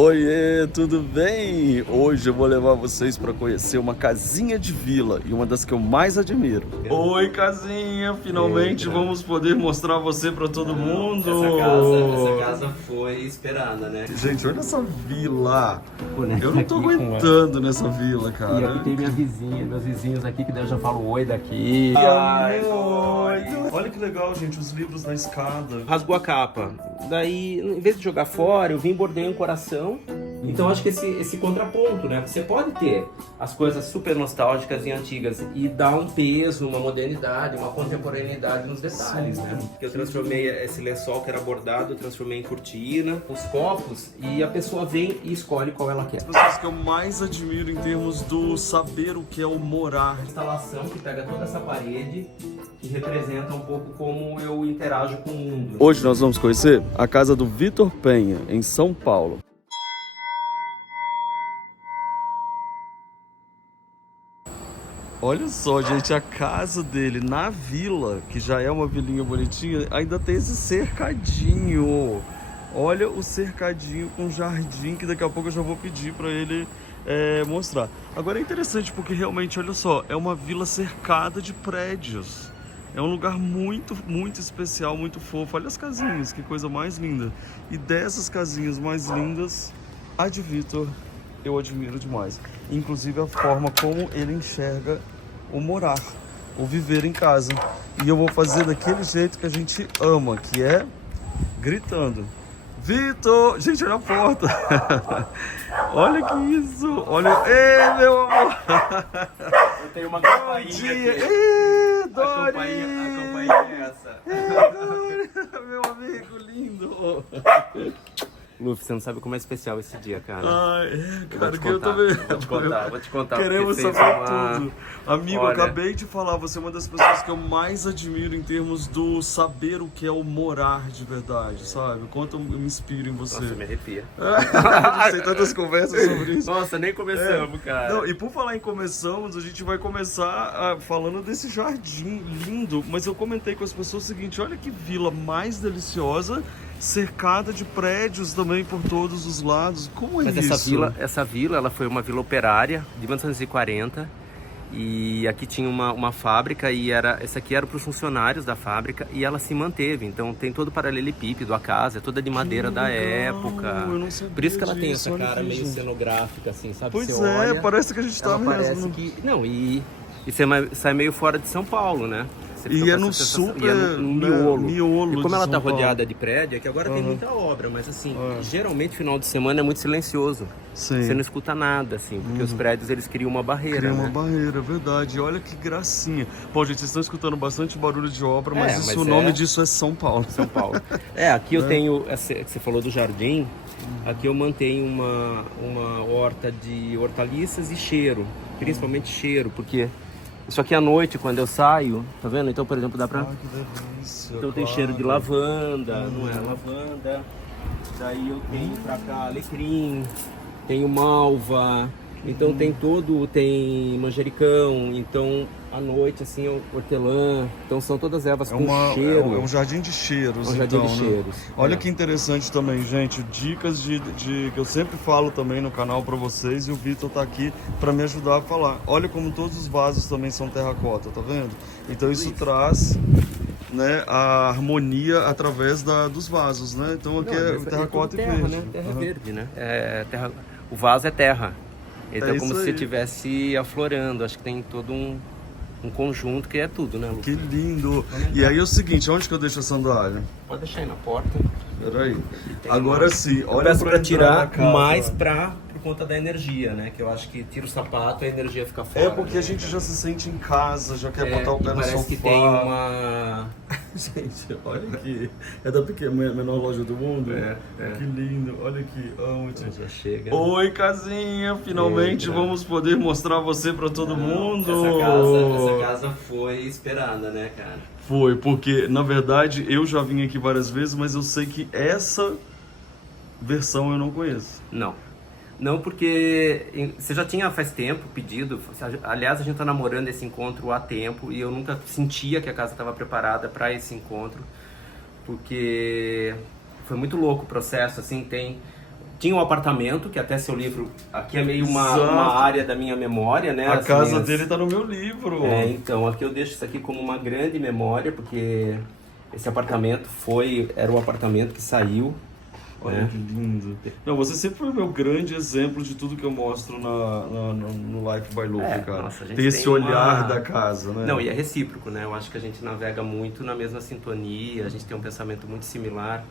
Oiê, tudo bem? Hoje eu vou levar vocês para conhecer uma casinha de vila e uma das que eu mais admiro. Oi, casinha! Finalmente vamos poder mostrar você para todo mundo. Essa casa foi esperada, né? Gente, olha essa vila. Eu não tô aguentando nessa vila, cara. E aqui tem minha vizinha, meus vizinhos aqui, que daí eu já falo oi daqui. Ai, oi. Olha que legal, gente, os livros na escada. Rasgou a capa. Daí, em vez de jogar fora, eu vim e bordei um coração. Então acho que esse contraponto, né? Você pode ter as coisas super nostálgicas e antigas e dar um peso, uma modernidade, uma contemporaneidade nos detalhes, né? Porque eu transformei esse lençol que era bordado, eu transformei em cortina, os copos, e a pessoa vem e escolhe qual ela quer. As pessoas que eu mais admiro em termos do saber o que é o morar. Instalação que pega toda essa parede, que representa um pouco como eu interajo com o mundo. Hoje nós vamos conhecer a casa do Vitor Penha, em São Paulo. Olha só, gente, a casa dele na vila, que já é uma vilinha bonitinha, ainda tem esse cercadinho. Olha o cercadinho com jardim, que daqui a pouco eu já vou pedir para ele mostrar. Agora é interessante porque realmente, olha só, é uma vila cercada de prédios. É um lugar muito, muito especial, muito fofo. Olha as casinhas, que coisa mais linda. E dessas casinhas mais lindas, a de Vitor eu admiro demais. Inclusive a forma como ele enxerga o morar, o viver em casa. E eu vou fazer daquele jeito que a gente ama, que é gritando. Vitor! Gente, olha a porta! Olha que isso! Olha... Ei, meu amor! Eu tenho uma Bom dia! Ei, Dori! A campainha é essa. Ei, Dori! Meu amigo lindo! Luffy, você não sabe como é especial esse dia, cara. Ai, cara, Vou te que eu tô contar, vendo. vou te contar. Queremos porque saber fez uma- tudo. Amigo, Olha. eu acabei de falar, você é uma das pessoas que eu mais admiro em termos do saber o que é o morar de verdade, sabe? O quanto eu me inspiro em você. Nossa, me arrepia. A gente tem tantas conversas sobre isso. Nossa, nem começamos, cara. Não, e por falar em começamos, a gente vai começar falando desse jardim lindo. Mas eu comentei com as pessoas o seguinte, olha que vila mais deliciosa, cercada de prédios também por todos os lados. Como é Mas isso? essa vila, ela foi uma vila operária de 1940 e aqui tinha uma fábrica e essa aqui era para os funcionários da fábrica e ela se manteve. Então tem todo o paralelepípedo, a casa é toda de madeira da época. Eu não sabia Por isso que ela tem disso, essa olha cara aqui, meio gente. cenográfica, assim, sabe? Pois Você é, olha, parece que a gente tá ela parece mesmo. que... Não, e você sai meio fora de São Paulo, né? Você E fica é com no essa sensação- super, e é no né, miolo. miolo E como de ela São tá Paulo. rodeada de prédio, é que agora tem muita obra, mas assim, geralmente final de semana é muito silencioso. Sim. Você não escuta nada, assim, porque os prédios eles criam uma barreira, Cria uma né? barreira, verdade. Olha que gracinha. Bom, gente, vocês estão escutando bastante barulho de obra, mas É, isso, mas o nome é- disso é São Paulo. São Paulo. Aqui eu tenho, você falou do jardim, aqui eu mantenho uma horta de hortaliças e cheiro, principalmente cheiro, porque isso aqui à noite, quando eu saio, tá vendo? Então, por exemplo, dá pra... Ai, que delícia. Então tem cheiro de lavanda, não é? Lavanda. Daí eu tenho pra cá alecrim, tenho malva, então tem manjericão, então à noite assim é hortelã, então são todas ervas com cheiro. É um jardim de cheiros, É um jardim então, de né? cheiros. Olha É. que interessante também, gente. Dicas de que eu sempre falo também no canal pra vocês e o Vitor tá aqui pra me ajudar a falar. Olha como todos os vasos também são terracota, tá vendo? Então isso traz, né, a harmonia através dos vasos, né? Então aqui é terracota e terra, verde. né? Terra Aham. verde, né? O vaso é terra. Então É como isso se aí. estivesse aflorando. Acho que tem todo um conjunto que é tudo, né, Lu? Que lindo. E aí é o seguinte, onde que eu deixo a sandália? Pode deixar aí na porta. Peraí. Tem Agora uma- sim, Eu olha peço pra entrar na tirar casa. mais por conta da energia, né? Que eu acho que tira o sapato e a energia fica fora. É porque né? a gente já se sente em casa, já quer botar o e pé no parece sofá. que tem uma... Gente, olha aqui. É da menor loja do mundo? É. Que lindo. Olha aqui. Amo te. Já chega. Oi, casinha. Finalmente Eita. vamos poder mostrar você pra todo mundo. Essa casa foi esperada, né, cara? Foi, porque na verdade eu já vim aqui várias vezes, mas eu sei que essa versão eu não conheço. Não, porque você já tinha faz tempo pedido. Aliás, a gente tá namorando esse encontro há tempo e eu nunca sentia que a casa estava preparada para esse encontro, porque foi muito louco o processo, assim, tinha um apartamento, que até seu livro, aqui é meio Exato. uma área da minha memória, né? A As casa minhas- dele tá no meu livro. então aqui eu deixo isso aqui como uma grande memória, porque esse apartamento era o apartamento que saiu. Olha né? que lindo. Não, você sempre foi o meu grande exemplo de tudo que eu mostro no Life by Luffy, cara. Nossa, a gente tem esse tem olhar uma- da casa, né? Não, e é recíproco, né? Eu acho que a gente navega muito na mesma sintonia, a gente tem um pensamento muito similar.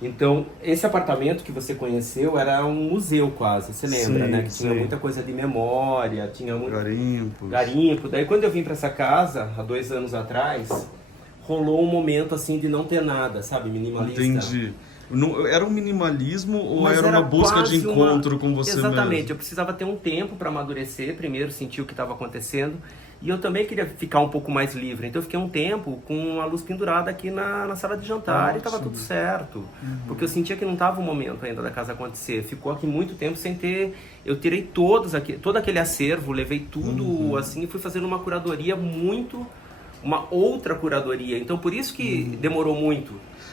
Então, esse apartamento que você conheceu era um museu quase, você lembra, Sim, né? Que tinha sim. muita coisa de memória, tinha muito Garimpos. garimpo. Daí quando eu vim pra essa casa, há 2 anos atrás, rolou um momento assim de não ter nada, sabe? Minimalista. Entendi. Era um minimalismo ou Mas era uma busca de quase encontro com você Exatamente, mesmo? eu precisava ter um tempo para amadurecer, primeiro sentir o que estava acontecendo, e eu também queria ficar um pouco mais livre. Então eu fiquei um tempo com a luz pendurada aqui na sala de jantar e estava tudo certo. Porque eu sentia que não estava o momento ainda da casa acontecer. Ficou aqui muito tempo sem ter... Eu tirei todo aquele acervo, levei tudo assim e fui fazendo uma curadoria uma outra curadoria. Então por isso que demorou muito.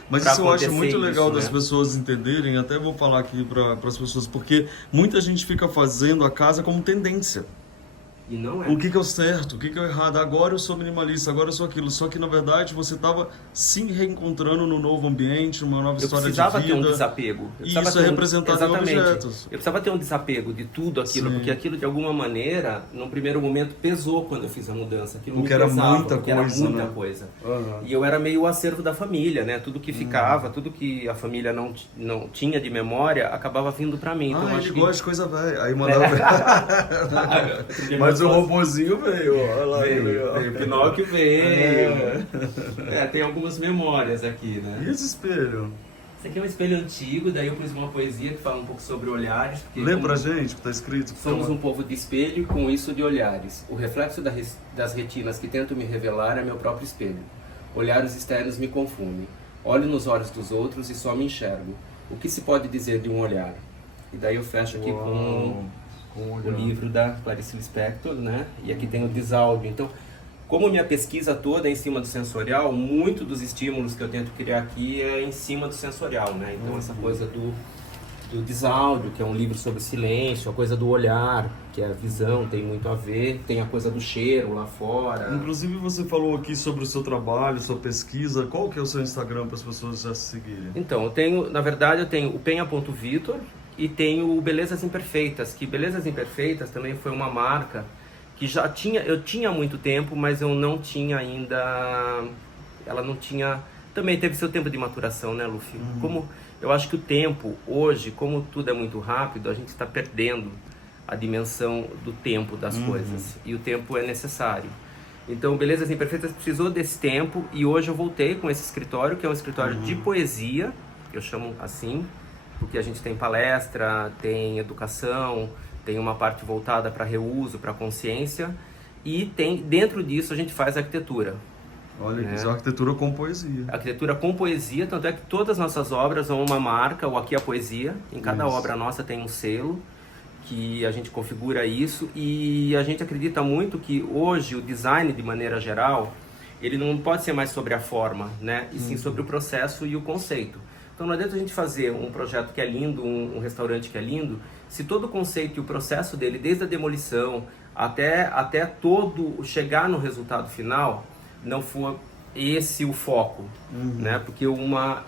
Mas pra isso eu acho acontecer muito legal isso, das né? pessoas entenderem, até vou falar aqui para as pessoas, porque muita gente fica fazendo a casa como tendência. E não é. O que é o certo, o que é o errado? Agora eu sou minimalista, agora eu sou aquilo. Só que na verdade você estava se reencontrando no novo ambiente, numa nova Eu história de precisava ter um vida. desapego. Eu E precisava isso é ter representado em exatamente. objetos. Eu precisava ter um desapego de tudo aquilo, Sim. porque aquilo de alguma maneira, num primeiro momento, pesou quando eu fiz a mudança. Aquilo Porque me era pesava, muita porque era coisa, muita né? coisa. Aham. E eu era meio o acervo da família, né? Tudo que ficava, tudo que a família não tinha de memória, acabava vindo pra mim. Então, eu ele acho que... gosta de coisa velha. Aí mandava. Mas o robozinho veio, olha lá. que legal. Veio, Pinóquio veio. Tem algumas memórias aqui, né? E esse espelho? Esse aqui é um espelho antigo, daí eu pus uma poesia que fala um pouco sobre olhares. Porque Lê como pra gente o que tá escrito. por somos favor. um povo de espelho, com isso de olhares. O reflexo das retinas que tento me revelar é meu próprio espelho. Olhares externos me confundem. Olho nos olhos dos outros e só me enxergo. O que se pode dizer de um olhar? E daí eu fecho aqui com o livro da Clarice Lispector, né? E aqui tem o desáudio. Então, como minha pesquisa toda é em cima do sensorial, muito dos estímulos que eu tento criar aqui é em cima do sensorial, né? Então, essa coisa do desáudio, que é um livro sobre silêncio, a coisa do olhar, que é a visão, tem muito a ver, tem a coisa do cheiro lá fora. Inclusive você falou aqui sobre o seu trabalho, sua pesquisa. Qual que é o seu Instagram para as pessoas já seguirem? Então, na verdade, eu tenho o penha.vitor e tenho o Belezas Imperfeitas, que Belezas Imperfeitas também foi uma marca que eu tinha há muito tempo, mas eu não tinha ainda, ela não tinha, também teve seu tempo de maturação, né, Luffy? Como eu acho que o tempo, hoje, como tudo é muito rápido, a gente está perdendo a dimensão do tempo das coisas, e o tempo é necessário. Então, Belezas Imperfeitas precisou desse tempo, e hoje eu voltei com esse escritório, que é um escritório de poesia, eu chamo assim, porque a gente tem palestra, tem educação, tem uma parte voltada para reuso, para consciência, e dentro disso a gente faz arquitetura. Olha, né? isso é arquitetura com poesia. Arquitetura com poesia, tanto é que todas as nossas obras são uma marca, o Aqui a Poesia. Em cada Isso. obra nossa tem um selo, que a gente configura isso, e a gente acredita muito que hoje o design, de maneira geral, ele não pode ser mais sobre a forma, né? E sim sobre o processo e o conceito. Então não adianta a gente fazer um projeto que é lindo, um restaurante que é lindo, se todo o conceito e o processo dele, desde a demolição até todo chegar no resultado final, não for esse o foco, né? Porque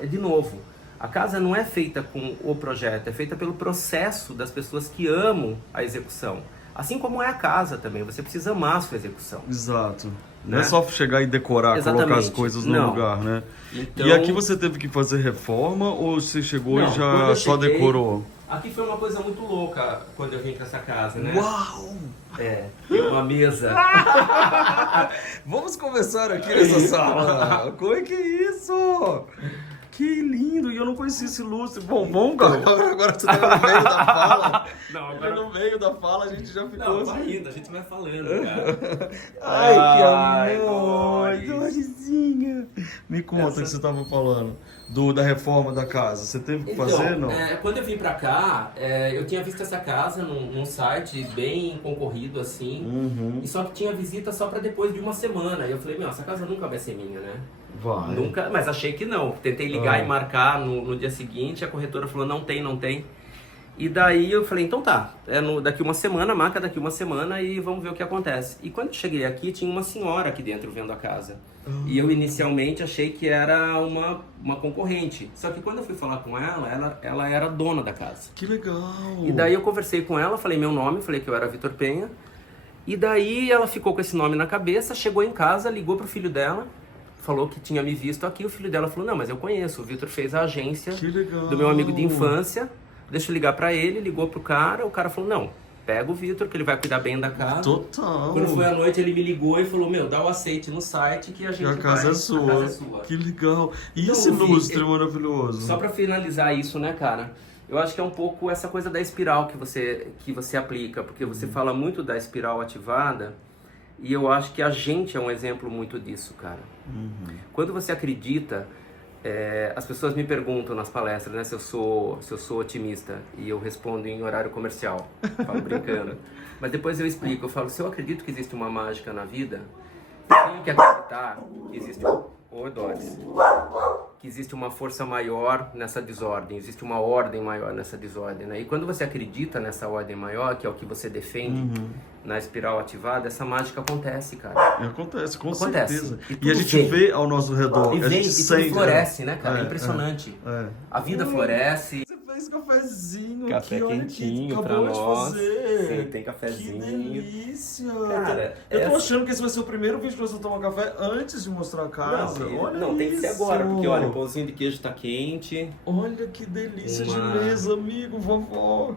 de novo, a casa não é feita com o projeto, é feita pelo processo das pessoas que amam a execução. Assim como é a casa também, você precisa amar a sua execução. Exato. Não Né? é só chegar e decorar, Exatamente. colocar as coisas no Não. lugar, né? Então- E aqui você teve que fazer reforma ou você chegou Não, e quando já eu só cheguei, decorou? Aqui foi uma coisa muito louca quando eu vim pra essa casa, né? Uau! Tem uma mesa. Vamos conversar aqui nessa sala. Como é que é isso? Que lindo! E eu não conhecia esse lustre. Bom, agora você tá no meio da fala. Não, No meio da fala a gente já ficou Não, assim. vai indo, a gente vai falando, cara. Ai, que amor! Doris. Dorizinha! Me conta o que você estava falando da reforma da casa. Você teve que fazer, não? Quando eu vim pra cá, eu tinha visto essa casa num site bem concorrido, assim. E só que tinha visita só pra depois de uma semana. E eu falei, essa casa nunca vai ser minha, né? Vai. Nunca, mas achei que não. Tentei ligar e marcar no dia seguinte, a corretora falou, não tem. E daí eu falei, então tá, daqui uma semana, marca daqui uma semana e vamos ver o que acontece. E quando eu cheguei aqui, tinha uma senhora aqui dentro vendo a casa. E eu inicialmente achei que era uma concorrente. Só que quando eu fui falar com ela era dona da casa. Que legal! E daí eu conversei com ela, falei meu nome, falei que eu era Vitor Penha. E daí ela ficou com esse nome na cabeça, chegou em casa, ligou pro filho dela, falou que tinha me visto aqui. O filho dela falou, não, mas eu conheço, o Vitor fez a agência do meu amigo de infância. Deixa eu ligar pra ele, ligou pro cara, o cara falou, não, pega o Vitor, que ele vai cuidar bem da casa. Total. Quando foi à noite, ele me ligou e falou, meu, dá o aceite no site que a gente a casa é sua. A casa é sua. Que legal. E Então, esse lustre maravilhoso? Só pra finalizar isso, né, cara? Eu acho que é um pouco essa coisa da espiral que você aplica, porque você fala muito da espiral ativada e eu acho que a gente é um exemplo muito disso, cara. Quando você acredita... as pessoas me perguntam nas palestras, né, se eu sou otimista, e eu respondo em horário comercial, falo brincando. Mas depois eu explico, eu falo, se eu acredito que existe uma mágica na vida, eu tenho que acreditar que existe... Oi, Doris. Que existe uma força maior nessa desordem, existe uma ordem maior nessa desordem, né? E quando você acredita nessa ordem maior, que é o que você defende na espiral ativada, essa mágica acontece, cara. Acontece, com Acontece. certeza. E E a gente vê ao nosso redor, E a vem, gente e sente, tudo floresce, né, cara? É impressionante. É. A vida floresce. Você fez cafezinho Café aqui, olha quentinho que pra acabou de nós. fazer. Sim, tem cafezinho. Que delícia. Cara, eu tô achando que esse vai ser o primeiro vídeo que você toma café antes de mostrar a casa. Não, tem que ser agora, porque olha, o pãozinho de queijo tá quente. Olha que delícia de mesa, amigo, vovó.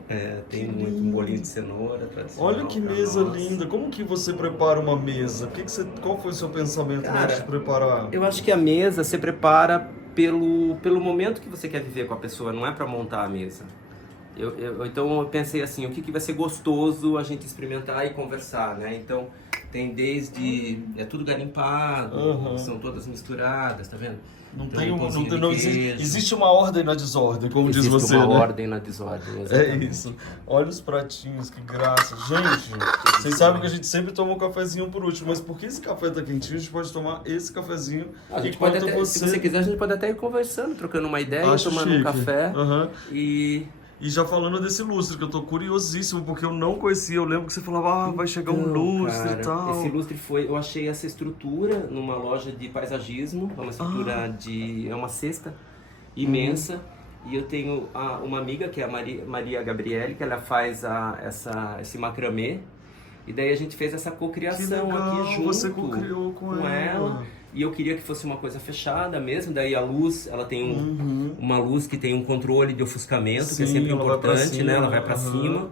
Tem Que muito lindo. um bolinho de cenoura tradicional. Olha que pra mesa nós. linda. Como que você prepara uma mesa? Qual foi o seu pensamento Cara, antes de preparar? Eu acho que a mesa se prepara pelo momento que você quer viver com a pessoa, não é pra montar a mesa. Então eu pensei assim, o que vai ser gostoso a gente experimentar e conversar, né? Então tem desde... é tudo garimpado, são todas misturadas, tá vendo? Não Então, tem um pãozinho de não queijo. existe uma ordem na desordem, como diz Existe você, uma né? ordem na desordem, É exatamente. isso. Olha os pratinhos, que graça. Gente, vocês sabem que a gente sempre toma um cafezinho por último, mas porque esse café tá quentinho, a gente pode tomar esse cafezinho A gente pode enquanto até, se você quiser, a gente pode até ir conversando, trocando uma ideia, Acho tomando chique. um café Aham. e... E já falando desse lustre, que eu tô curiosíssimo, porque eu não conhecia. Eu lembro que você falava, vai chegar um lustre cara, e tal. Esse lustre eu achei essa estrutura numa loja de paisagismo, é uma estrutura é uma cesta imensa. E eu tenho uma amiga que é a Maria Gabriele, que ela faz esse macramê. E daí a gente fez essa cocriação aqui junto você cocriou com ela. E eu queria que fosse uma coisa fechada mesmo, daí a luz, ela tem uma luz que tem um controle de ofuscamento, que é sempre importante, né? Ela vai pra cima.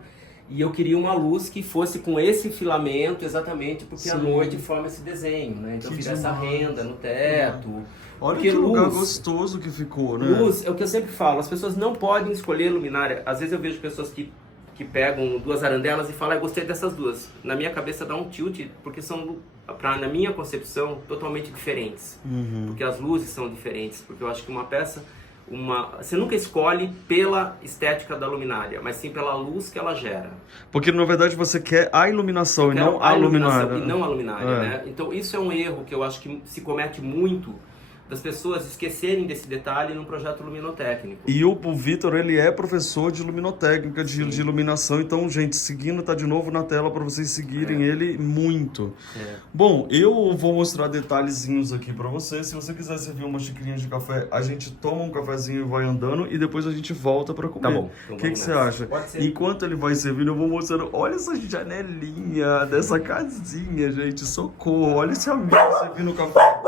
E eu queria uma luz que fosse com esse filamento, exatamente porque à noite forma esse desenho, né? Então fica essa renda no teto. Olha Porque que lugar gostoso que ficou, né? Luz, é o que eu sempre falo, as pessoas não podem escolher luminária. Às vezes eu vejo pessoas que pegam duas arandelas e falam, gostei dessas duas. Na minha cabeça dá um tilt, porque são, na minha concepção, totalmente diferentes. Porque as luzes são diferentes, porque eu acho que uma peça, você nunca escolhe pela estética da luminária, mas sim pela luz que ela gera. Porque na verdade você quer a iluminação e não a luminária. E não a luminária, né? Então isso é um erro que eu acho que se comete muito, das pessoas esquecerem desse detalhe num projeto luminotécnico. E o Vitor, ele é professor de luminotécnica, de iluminação. Então, gente, seguindo, tá de novo na tela para vocês seguirem ele muito. Bom, eu vou mostrar detalhezinhos aqui para você. Se você quiser servir uma xicrinha de café, a gente toma um cafezinho e vai andando e depois a gente volta para comer. Tá bom. O que você acha? Pode ser. Enquanto ele vai servindo, eu vou mostrando. Olha essa janelinha dessa casinha, gente. Socorro. Olha esse amigo servindo café.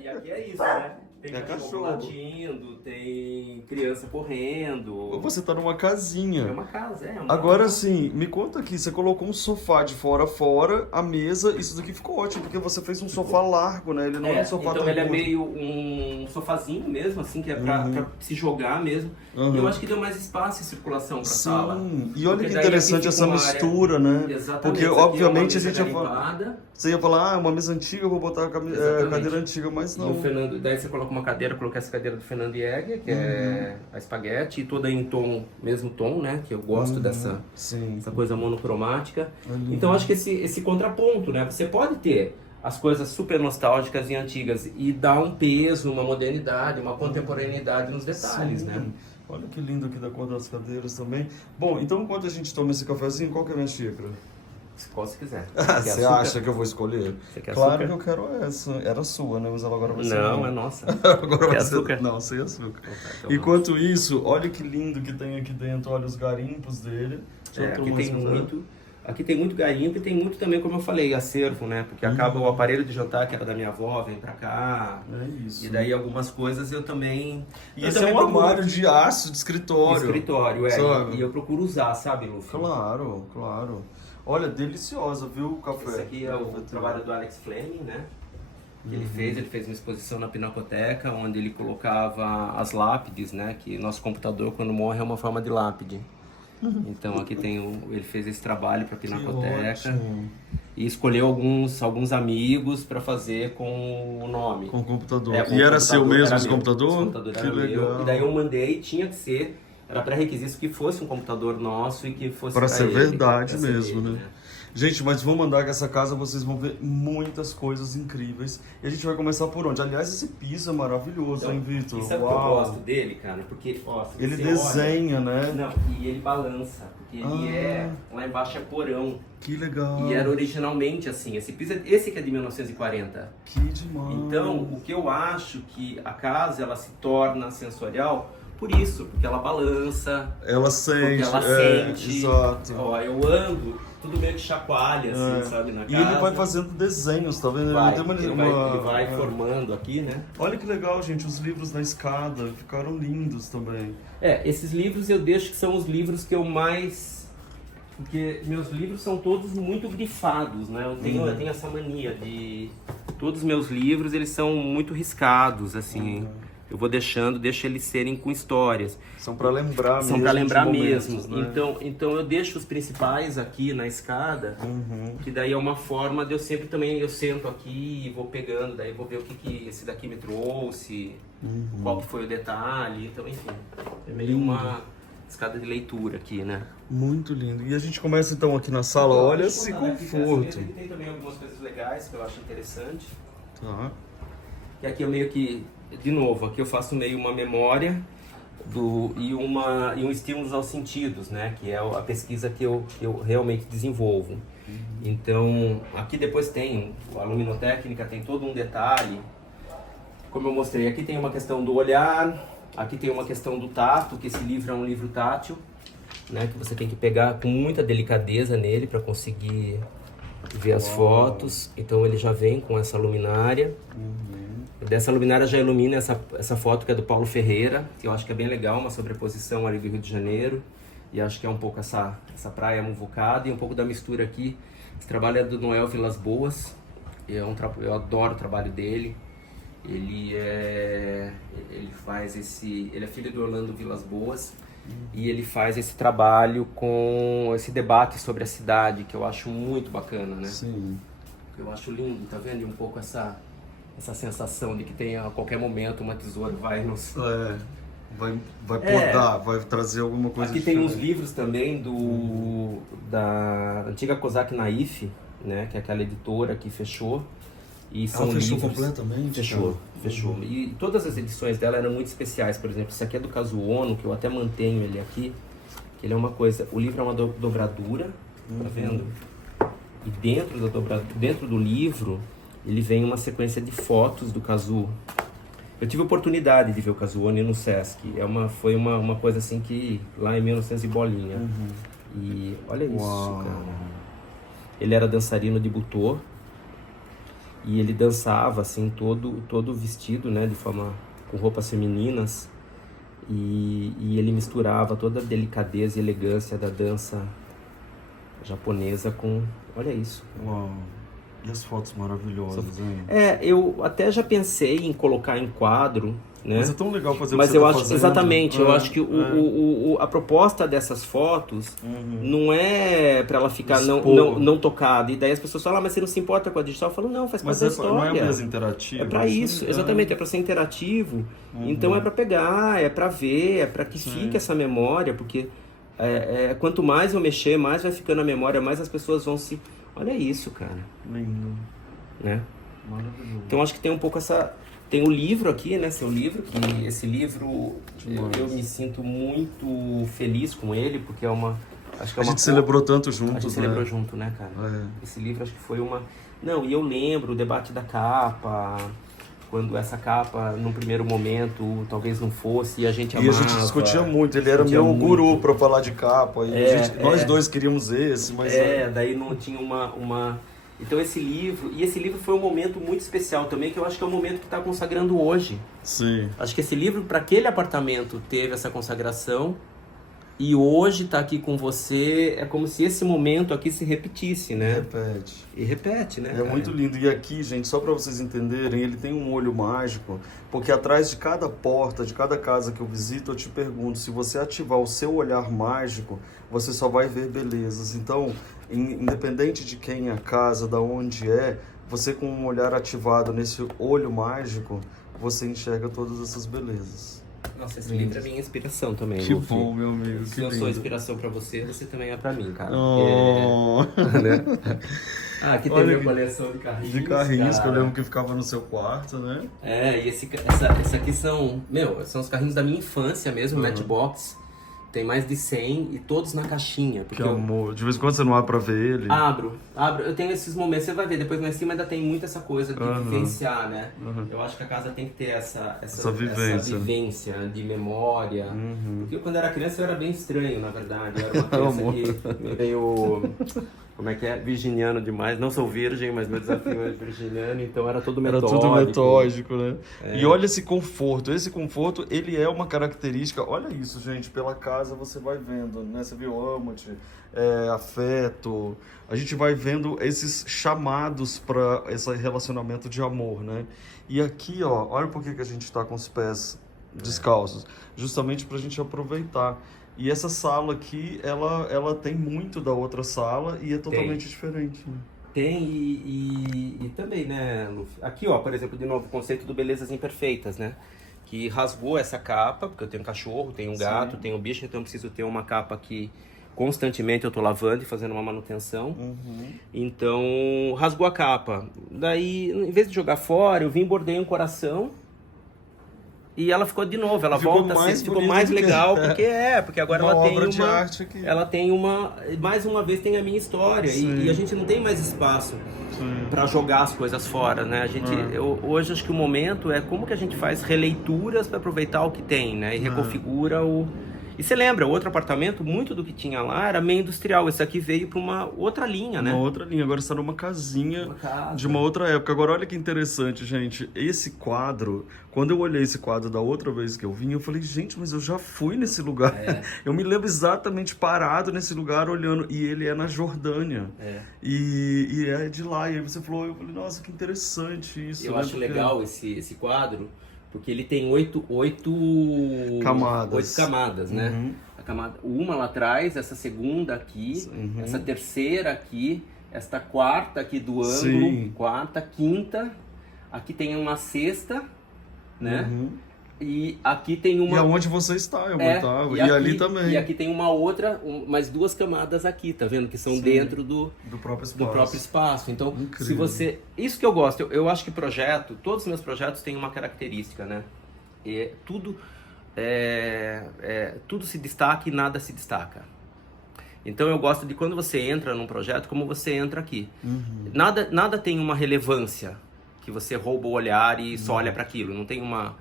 E aqui é isso, né? Tem cachorro latindo, tem criança correndo. Você tá numa casinha. É uma casa, Agora sim, me conta aqui, você colocou um sofá de fora a fora, a mesa, isso daqui ficou ótimo, porque você fez um sofá largo, né? Ele não é um sofá então tão ele é curto. meio um sofazinho mesmo, assim, que é pra se jogar mesmo. E eu acho que deu mais espaço e circulação pra sala. Sim, e olha Porque que daí interessante aqui fica essa uma mistura, área... né? Exatamente. Porque Essa aqui obviamente é a uma gente ia mesa falar... garimpada. Você ia falar, uma mesa antiga, eu vou botar a cadeira antiga, mas E não. o Fernando, daí você coloca uma cadeira, eu coloquei essa cadeira do Fernando Jäger, que é a espaguete, e toda em mesmo tom, né? Que eu gosto dessa coisa monocromática. Então acho que esse contraponto, né? Você pode ter as coisas super nostálgicas e antigas e dar um peso, uma modernidade, uma contemporaneidade nos detalhes, né? Olha que lindo aqui da cor das cadeiras também. Bom, então enquanto a gente toma esse cafezinho, qual que é a minha xícara? Qual você quiser. Você acha que eu vou escolher? Você quer Claro açúcar? que eu quero essa. Era sua, né? Mas ela agora vai ser Não, minha. é nossa. Agora vai Quer ser... açúcar? Não, sem açúcar. Então, Enquanto isso, olha que lindo que tem aqui dentro. Olha os garimpos dele. Deixa eu aqui tomar tem esse café. muito. Aqui tem muito garimpo e tem muito também, como eu falei, acervo, né? Porque acaba o aparelho de jantar que era da minha avó, vem pra cá. É isso. E daí algumas coisas eu também. E eu esse é também um procuro- armário de aço de escritório. Escritório, é. Sabe? E eu procuro usar, sabe, Luffy? Claro, claro. Olha, deliciosa, viu, o café? Esse aqui é o trabalho do Alex Fleming, né? Que ele fez uma exposição na Pinacoteca, onde ele colocava as lápides, né? Que nosso computador, quando morre, é uma forma de lápide. Então aqui ele fez esse trabalho para a Pinacoteca e escolheu alguns amigos para fazer com o nome. Com o computador. É, com E o era seu mesmo era esse meu. computador? Esse computador Que era legal. meu. E daí eu mandei, tinha que ser, era pré-requisito que fosse um computador nosso e que fosse Pra pra ser ele, verdade pra ser mesmo, dele, né? Gente, mas vamos andar com essa casa, vocês vão ver muitas coisas incríveis. E a gente vai começar por onde? Aliás, esse piso é maravilhoso, Então, hein, Vitor? E sabe o que eu gosto dele, cara? Porque, ó, se Ele você desenha, olha, né? Não, e ele balança. Porque ele lá embaixo é porão. Que legal. E era originalmente assim. Esse piso, esse que é de 1940. Que demais. Então, o que eu acho que a casa, ela se torna sensorial por isso. Porque ela balança. Ela sente. Porque ela sente. Exato. Ó, eu ando, tudo meio que chacoalha, assim, sabe, na E casa. ele vai fazendo desenhos, tá vendo? Vai, Ele não tem ele vai formando aqui, né? Olha que legal, gente, os livros na escada ficaram lindos também. Esses livros eu deixo que são os livros que eu mais... Porque meus livros são todos muito grifados, né? Eu tenho essa mania de... Todos os meus livros, eles são muito riscados, assim. Eu vou deixo eles serem com histórias. São para lembrar mesmo. São para lembrar de momentos, mesmo. né? Então eu deixo os principais aqui na escada, que daí é uma forma de eu sempre também, eu sento aqui e vou pegando, daí vou ver o que esse daqui me trouxe, qual que foi o detalhe, então enfim. É meio uma escada de leitura aqui, né? Muito lindo. E a gente começa então aqui na sala, olha esse conforto. Aqui tem também algumas coisas legais que eu acho interessante. Tá. E aqui eu meio que, de novo, aqui eu faço meio uma memória e um estímulo aos sentidos, né? Que é a pesquisa que eu realmente desenvolvo. Então, aqui depois tem a luminotécnica, tem todo um detalhe. Como eu mostrei, aqui tem uma questão do olhar, aqui tem uma questão do tato, que esse livro é um livro tátil, né? Que você tem que pegar com muita delicadeza nele para conseguir ver as fotos. Então ele já vem com essa luminária. Dessa luminária já ilumina essa foto que é do Paulo Ferreira, que eu acho que é bem legal, uma sobreposição ali do Rio de Janeiro. E acho que é um pouco essa praia muvucada e um pouco da mistura aqui. Esse trabalho é do Noel Vilas Boas. Eu adoro o trabalho dele. Ele é filho do Orlando Vilas Boas. E ele faz esse trabalho com esse debate sobre a cidade, que eu acho muito bacana, né? Sim. Eu acho lindo, tá vendo? E um pouco essa sensação de que tem a qualquer momento uma tesoura vai nos... Vai podar, vai trazer alguma coisa Aqui diferente. tem uns livros também da antiga Kozak Naif, né? Que é aquela editora que fechou. E são fechou livros... completamente? Fechou. E todas as edições dela eram muito especiais. Por exemplo, esse aqui é do Kazuo, que eu até mantenho ele aqui. Que ele é uma coisa... O livro é uma dobradura, tá vendo? E dentro do livro, ele vem uma sequência de fotos do Kazuo. Eu tive a oportunidade de ver o Kazuo no Sesc. Foi uma coisa assim que... Lá em 1900 e bolinha. E olha isso, cara. Ele era dançarino de butô. E ele dançava assim, todo vestido, né, de forma com roupas femininas. E ele misturava toda a delicadeza e elegância da dança japonesa com... Olha isso. Uau. E as fotos maravilhosas, hein? Eu até já pensei em colocar em quadro, né? Mas é tão legal fazer o que Mas você eu tá acho, fazendo. exatamente, eu acho que a proposta dessas fotos não é para ela ficar não tocada. E daí as pessoas falam, mas você não se importa com a digital? Eu falo, não, faz parte da história. Não é mais interativo? É para isso, exatamente, é para ser interativo. Então é para pegar, é para ver, é para que fique essa memória, porque quanto mais eu mexer, mais vai ficando a memória, mais as pessoas vão se... Olha isso, cara. Lindo. Né? Maravilhoso. Então acho que tem um pouco Tem o livro aqui, né? Seu livro, que esse livro Demais. eu me sinto muito feliz com ele, porque é uma. Acho que é A uma gente celebrou tanto juntos, A gente celebrou junto, né, cara? É. Esse livro acho que foi uma. Não, e eu lembro o debate da capa, quando essa capa, num primeiro momento, talvez não fosse, e a gente amava. E a gente discutia muito, ele era discutia meu muito. guru pra falar de capa. E nós dois queríamos esse, mas. Daí não tinha uma. Então esse livro foi um momento muito especial também, que eu acho que é o momento que está consagrando hoje. Sim. Acho que esse livro, para aquele apartamento, teve essa consagração, e hoje tá aqui com você, é como se esse momento aqui se repetisse, né? Repete. E repete, né? É cara? muito lindo. E aqui, gente, só para vocês entenderem, ele tem um olho mágico, porque atrás de cada porta, de cada casa que eu visito, eu te pergunto, se você ativar o seu olhar mágico, você só vai ver belezas. Então, independente de quem é a casa, da onde é, você com um olhar ativado nesse olho mágico, você enxerga todas essas belezas. Nossa, esse livro é minha inspiração também. Que Luffy. bom, meu amigo. Se Que eu sou lindo. inspiração pra você, você também é pra mim, cara. Oh. Né? Ah, aqui tem Olha minha que- coleção de carrinhos. De carrinhos que eu cara. lembro que ficava no seu quarto, né? E essa aqui são os carrinhos da minha infância mesmo, Matchbox. Tem mais de 100 e todos na caixinha. Que Porque eu amor. De vez em quando você não abre pra ver ele. abro. Eu tenho esses momentos, você vai ver, depois lá em cima ainda tem muito essa coisa de vivenciar, né? Eu acho que a casa tem que ter essa vivência de memória. Porque eu, quando era criança, eu era bem estranho, na verdade. Eu era uma criança que meio... Como é que é? Virginiano demais. Não sou virgem, mas meu desafio é virginiano, então era todo Era metódico. tudo metódico, né? E olha esse conforto. Esse conforto, ele é uma característica... Olha isso, gente. Pela casa você vai vendo, né? Você viu amo-te, afeto. A gente vai vendo esses chamados para esse relacionamento de amor, né? E aqui, ó, olha por que a gente tá com os pés descalços. Justamente pra gente aproveitar. E essa sala aqui, ela tem muito da outra sala e é totalmente diferente, né? Tem e também, né, Luffy? Aqui, ó, por exemplo, de novo, o conceito do belezas imperfeitas, né? Que rasgou essa capa, porque eu tenho um cachorro, tenho um gato, tenho um bicho, então eu preciso ter uma capa que constantemente eu tô lavando e fazendo uma manutenção. Então, rasgou a capa. Daí, em vez de jogar fora, eu vim e bordei um coração. E ela ficou de novo, ela Ficou volta mais assim, ficou bonita mais do que- legal, porque agora Uma ela tem obra de uma... arte aqui. Ela tem mais uma vez tem a minha história, e a gente não tem mais espaço para jogar as coisas fora, né? Hoje acho que o momento é como que a gente faz releituras para aproveitar o que tem, né? E reconfigura o... E você lembra, o outro apartamento, muito do que tinha lá era meio industrial, esse aqui veio para uma outra linha, né? Uma outra linha, agora está numa casinha Uma casa. de uma outra época. Agora olha que interessante, gente. Esse quadro, quando eu olhei esse quadro da outra vez que eu vim, eu falei, gente, mas eu já fui nesse lugar. Eu me lembro exatamente parado nesse lugar olhando. E ele é na Jordânia. E é de lá. E aí você falou, eu falei, nossa, que interessante isso. Eu né? acho Porque- legal esse quadro, porque ele tem oito camadas, né? A camada, uma lá atrás, essa segunda aqui, essa terceira aqui, esta quarta aqui do ângulo, Sim. quarta, quinta, aqui tem uma sexta, né? E aqui tem uma... E aonde você está, eu estava. E ali também. E aqui tem uma outra, mais duas camadas aqui, tá vendo? Que são dentro Do próprio espaço. do próprio espaço. Então, se Incrível. você... Isso que eu gosto. Eu acho que todos os meus projetos têm uma característica, né? Tudo se destaca e nada se destaca. Então, eu gosto de quando você entra num projeto, como você entra aqui. Nada tem uma relevância que você rouba o olhar e só olha para aquilo. Não tem uma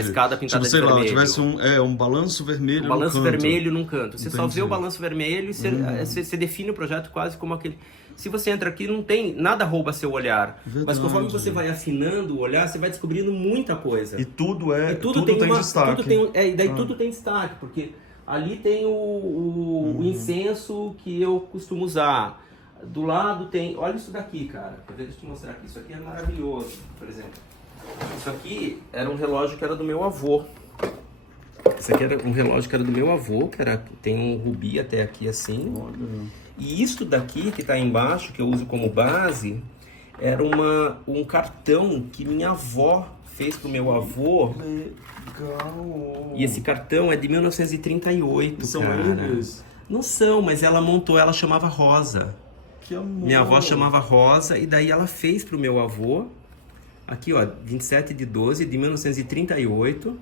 escada pintada tipo, sei de lá, vermelho. tivesse um balanço vermelho Um balanço no canto. vermelho num canto. Você só Entendi. vê o balanço vermelho e você define o projeto quase como aquele... Se você entra aqui, não tem... Nada rouba seu olhar. Verdade. Mas conforme você vai afinando o olhar, você vai descobrindo muita coisa. E tudo tem destaque. E daí tudo tem destaque, porque ali tem o incenso que eu costumo usar. Do lado tem... Olha isso daqui, cara. Deixa eu te mostrar aqui. Isso aqui é maravilhoso, por exemplo. Isso aqui era um relógio que era do meu avô. Esse aqui era um relógio que era do meu avô, tem um rubi até aqui assim. Olha. E isso daqui que tá embaixo, que eu uso como base, era um cartão que minha avó fez pro meu avô. Legal. E esse cartão é de 1938, São cara. eles? Não são, mas ela montou, ela chamava Rosa. Que amor. Minha avó chamava Rosa e daí ela fez pro meu avô. Aqui, ó, 27/12/1938,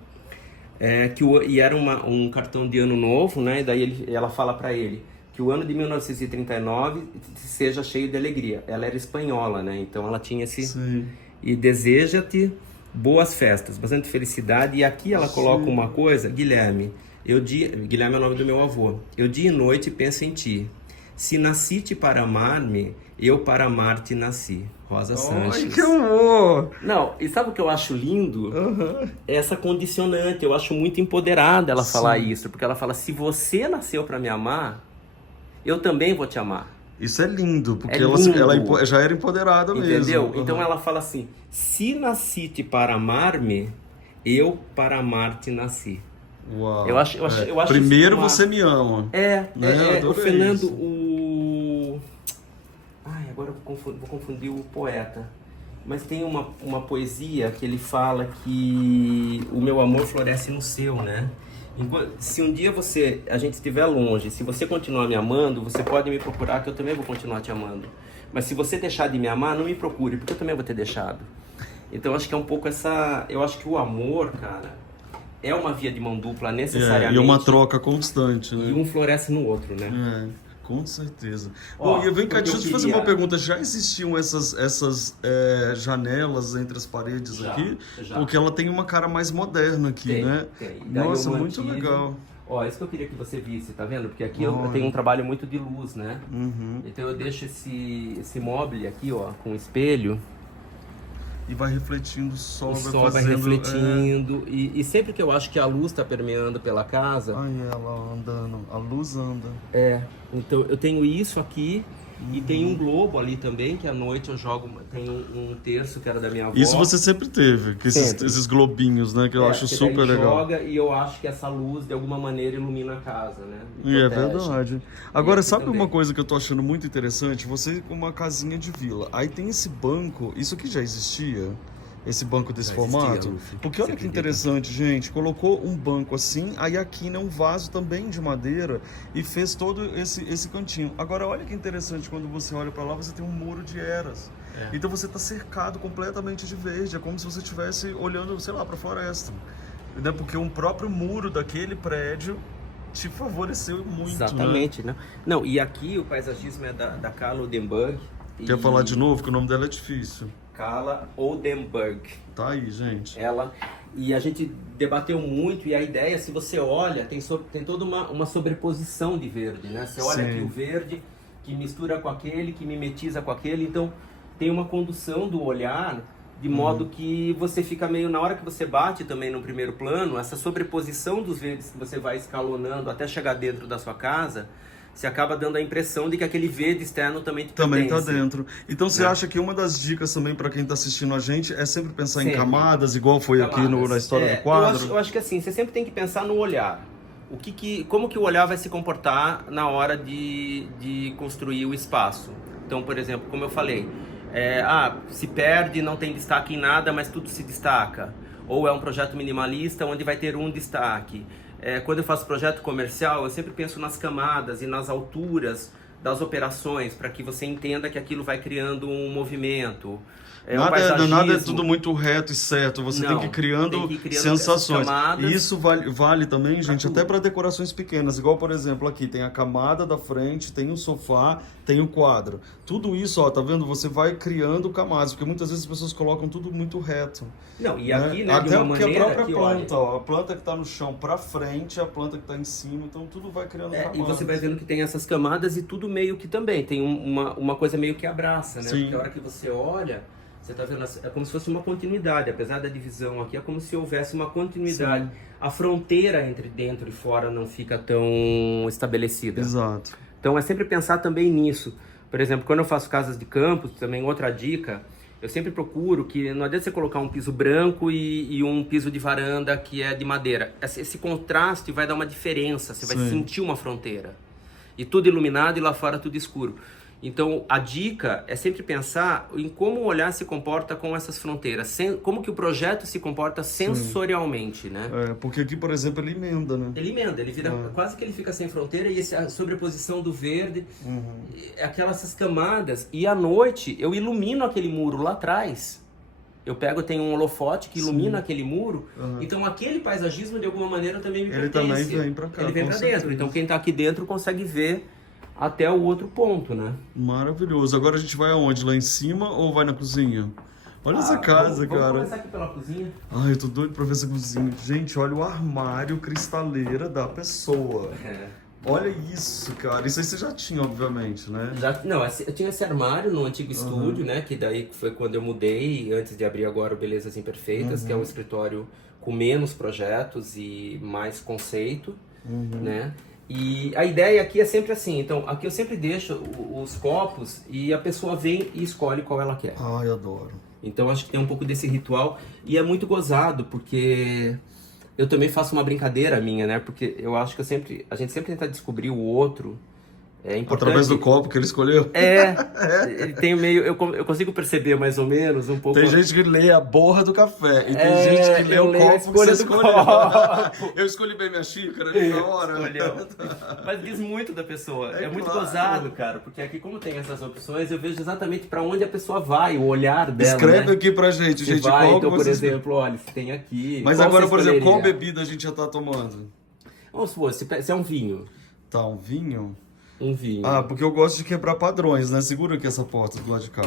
e era um cartão de ano novo, né? E daí ela fala para ele que o ano de 1939 seja cheio de alegria. Ela era espanhola, né? Então ela tinha esse... Sim. E deseja-te boas festas, bastante felicidade. E aqui ela coloca uma coisa, Guilherme é o nome do meu avô. Eu dia e noite penso em ti. Se nasci-te para amar-me, eu para amar-te nasci. Rosa Sanches. Ai, que amor! Não, e sabe o que eu acho lindo? Uhum. Essa condicionante. Eu acho muito empoderada ela falar isso. Porque ela fala, se você nasceu para me amar, eu também vou te amar. Isso é lindo, porque É ela lindo. já era empoderada mesmo. Entendeu? Uhum. Então ela fala assim, se nasci-te para amar-me, eu para amar-te nasci. Uau. Eu acho Primeiro isso uma... você me ama. O adorei Fernando, isso. Ai, agora eu vou confundir o poeta. Mas tem uma poesia que ele fala que o meu amor floresce no seu, né? Se um dia a gente estiver longe, se você continuar me amando, você pode me procurar que eu também vou continuar te amando. Mas se você deixar de me amar, não me procure, porque eu também vou ter deixado. Então acho que é um pouco essa... Eu acho que o amor, cara, é uma via de mão dupla necessariamente. E uma troca constante, né? E um floresce no outro, né? Com certeza. Ó, Bom, e vem cá, deixa eu te fazer queria- uma pergunta. Já existiam essas janelas entre as paredes Já, aqui? já. Porque ela tem uma cara mais moderna aqui, né? Tem. Daí Nossa, eu muito mantive. legal. Ó, isso que eu queria que você visse, tá vendo? Porque aqui eu Olha. tenho um trabalho muito de luz, né? Uhum. Então eu deixo esse móvel aqui, ó, com espelho. E vai refletindo o sol, O vai sol vai fazendo... refletindo. E sempre que eu acho que a luz tá permeando pela casa, Ai, ela andando, a luz anda. então eu tenho isso aqui. E tem um globo ali também, que à noite eu jogo, tem um terço que era da minha avó. Isso você sempre teve, que Sempre. esses globinhos, né? Que eu acho que super daí legal. joga e eu acho que essa luz de alguma maneira ilumina a casa, né? E é protege. verdade. Agora, aqui sabe também. uma coisa que eu tô achando muito interessante? Você com uma casinha de vila. Aí tem esse banco, isso aqui já existia? Esse banco desse Já existia, formato? Luffy. Porque olha Você que acredita? interessante, gente. Colocou um banco assim, aí aqui né, um vaso também de madeira e fez todo esse cantinho. Agora, olha que interessante, quando você olha pra lá, você tem um muro de eras. Então você tá cercado completamente de verde. É como se você estivesse olhando, sei lá, pra floresta. Né? Porque um próprio muro daquele prédio te favoreceu muito, Exatamente, né? Não, e aqui o paisagismo é da Carla Oldenburg. Quer falar de novo? Que o nome dela é difícil. Carla Oldenburg. Tá aí, gente. Ela... E a gente debateu muito, e a ideia, se você olha, tem toda uma sobreposição de verde, né? Você olha Sim. aqui o verde, que mistura com aquele, que mimetiza com aquele, então tem uma condução do olhar, de modo que você fica meio, na hora que você bate também no primeiro plano, essa sobreposição dos verdes que você vai escalonando até chegar dentro da sua casa, você acaba dando a impressão de que aquele verde externo também te Também tá pertence. dentro. Então você Né? acha que uma das dicas também pra quem tá assistindo a gente é sempre pensar em Sempre. camadas, igual foi aqui Camadas. na história do Eu quadro? acho que assim, você sempre tem que pensar no olhar. Como que o olhar vai se comportar na hora de construir o espaço. Então, por exemplo, como eu falei, se perde, não tem destaque em nada, mas tudo se destaca. Ou é um projeto minimalista onde vai ter um destaque. Quando eu faço projeto comercial, eu sempre penso nas camadas e nas alturas das operações, para que você entenda que aquilo vai criando um movimento. Nada é tudo muito reto e certo, você tem que ir criando, sensações. E isso vale também, gente, até para decorações pequenas. Igual, por exemplo, aqui tem a camada da frente, tem o sofá, tem o quadro. Tudo isso, ó, tá vendo? Você vai criando camadas, porque muitas vezes as pessoas colocam tudo muito reto. Não, e aqui, né, Até de uma porque maneira a própria que, planta, olha, ó, a planta que tá no chão pra frente, a planta que tá em cima, então tudo vai criando camadas. E você vai vendo que tem essas camadas e tudo meio que também tem uma coisa meio que abraça, né? Sim. Porque a hora que você olha, você tá vendo, é como se fosse uma continuidade, apesar da divisão aqui, é como se houvesse uma continuidade. Sim. A fronteira entre dentro e fora não fica tão estabelecida. Exato. Então é sempre pensar também nisso. Por exemplo, quando eu faço casas de campos, também outra dica, eu sempre procuro que não adianta você colocar um piso branco e um piso de varanda que é de madeira. Esse contraste vai dar uma diferença, você vai Sim. sentir uma fronteira. E tudo iluminado e lá fora tudo escuro. Então a dica é sempre pensar em como o olhar se comporta com essas fronteiras, como que o projeto se comporta sensorialmente, né? Porque aqui, por exemplo, ele emenda, né? Ele emenda, ele vira, quase que ele fica sem fronteira, e a sobreposição do verde, essas camadas. E à noite eu ilumino aquele muro lá atrás. eu pego, tem um holofote que ilumina aquele muro, então aquele paisagismo de alguma maneira também me Ele pertence. também vem pra cá, Ele vem com pra certeza. dentro, então quem tá aqui dentro consegue ver até o outro ponto, né? Maravilhoso. Agora a gente vai aonde? Lá em cima ou vai na cozinha? Olha essa casa, vamos cara. começar aqui pela cozinha. Ai, eu tô doido pra ver essa cozinha. Gente, olha o armário cristaleira da pessoa. Olha isso, cara. Isso aí você já tinha, obviamente, né? Não, eu tinha esse armário no antigo estúdio, né? Que daí foi quando eu mudei, antes de abrir agora o Belezas Imperfeitas, que é um escritório com menos projetos e mais conceito, né? E a ideia aqui é sempre assim, então aqui eu sempre deixo os copos e a pessoa vem e escolhe qual ela quer. Ai, adoro. Então acho que tem um pouco desse ritual e é muito gozado, porque eu também faço uma brincadeira minha, né? Porque eu acho que a gente sempre tenta descobrir o outro. É importante. Através do copo que ele escolheu? Ele tem meio. Eu consigo perceber mais ou menos um pouco. Tem gente que lê a borra do café e tem É, gente que lê eu o leio a copo que você escolha do escolheu. copo. Eu escolhi bem minha xícara ali na hora. Escolheu. Mas diz muito da pessoa. É É muito claro. gozado, cara. Porque aqui, como tem essas opções, eu vejo exatamente pra onde a pessoa vai, o olhar dela. Escreve né? aqui pra gente, Você gente, vai, qual então, que por vocês... exemplo, olha, se tem aqui. Mas qual agora, você por exemplo, qual escolheria? bebida a gente já tá tomando? Vamos supor, se é um vinho. Tá, um vinho? Um vinho. Ah, porque eu gosto de quebrar padrões, né? Segura aqui essa porta do lado de cá.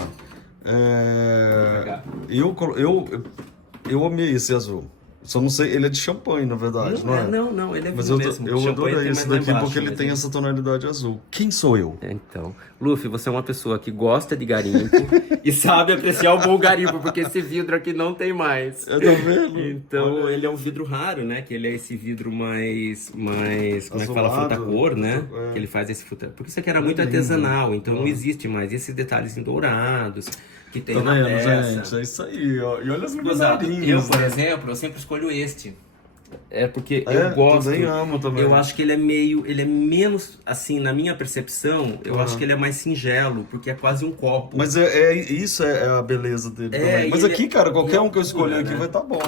Eu amei esse azul. Só não sei, ele é de champanhe, na verdade, não é? Não, ele é Mas vinho eu mesmo. eu Champanhe adorei tem esse mais lá daqui embaixo, porque ele mas tem essa tonalidade azul. Quem sou eu? Então, Luffy, você é uma pessoa que gosta de garimpo e sabe apreciar o bom garimpo, porque esse vidro aqui não tem mais. É, tá vendo? Então, Olha, ele é um vidro raro, né? Que ele é esse vidro mais como é que fala? Azulado. Fruta-cor, né? É. Que ele faz esse fruta... Porque isso aqui era muito lindo. artesanal, então não existe mais. E esses detalhes dourados que tem tá na vendo, peça. gente? É isso aí, ó. E olha as Gozado. luminarinhas. Eu, por né? exemplo, eu sempre escolho este. É porque É, eu gosto. também amo também. Eu acho que ele é menos, assim, na minha percepção, eu acho que ele é mais singelo, porque é quase um copo. Mas isso é a beleza dele É, também. e Mas ele aqui, cara, qualquer um que eu cultura, escolher aqui né? vai tá bom.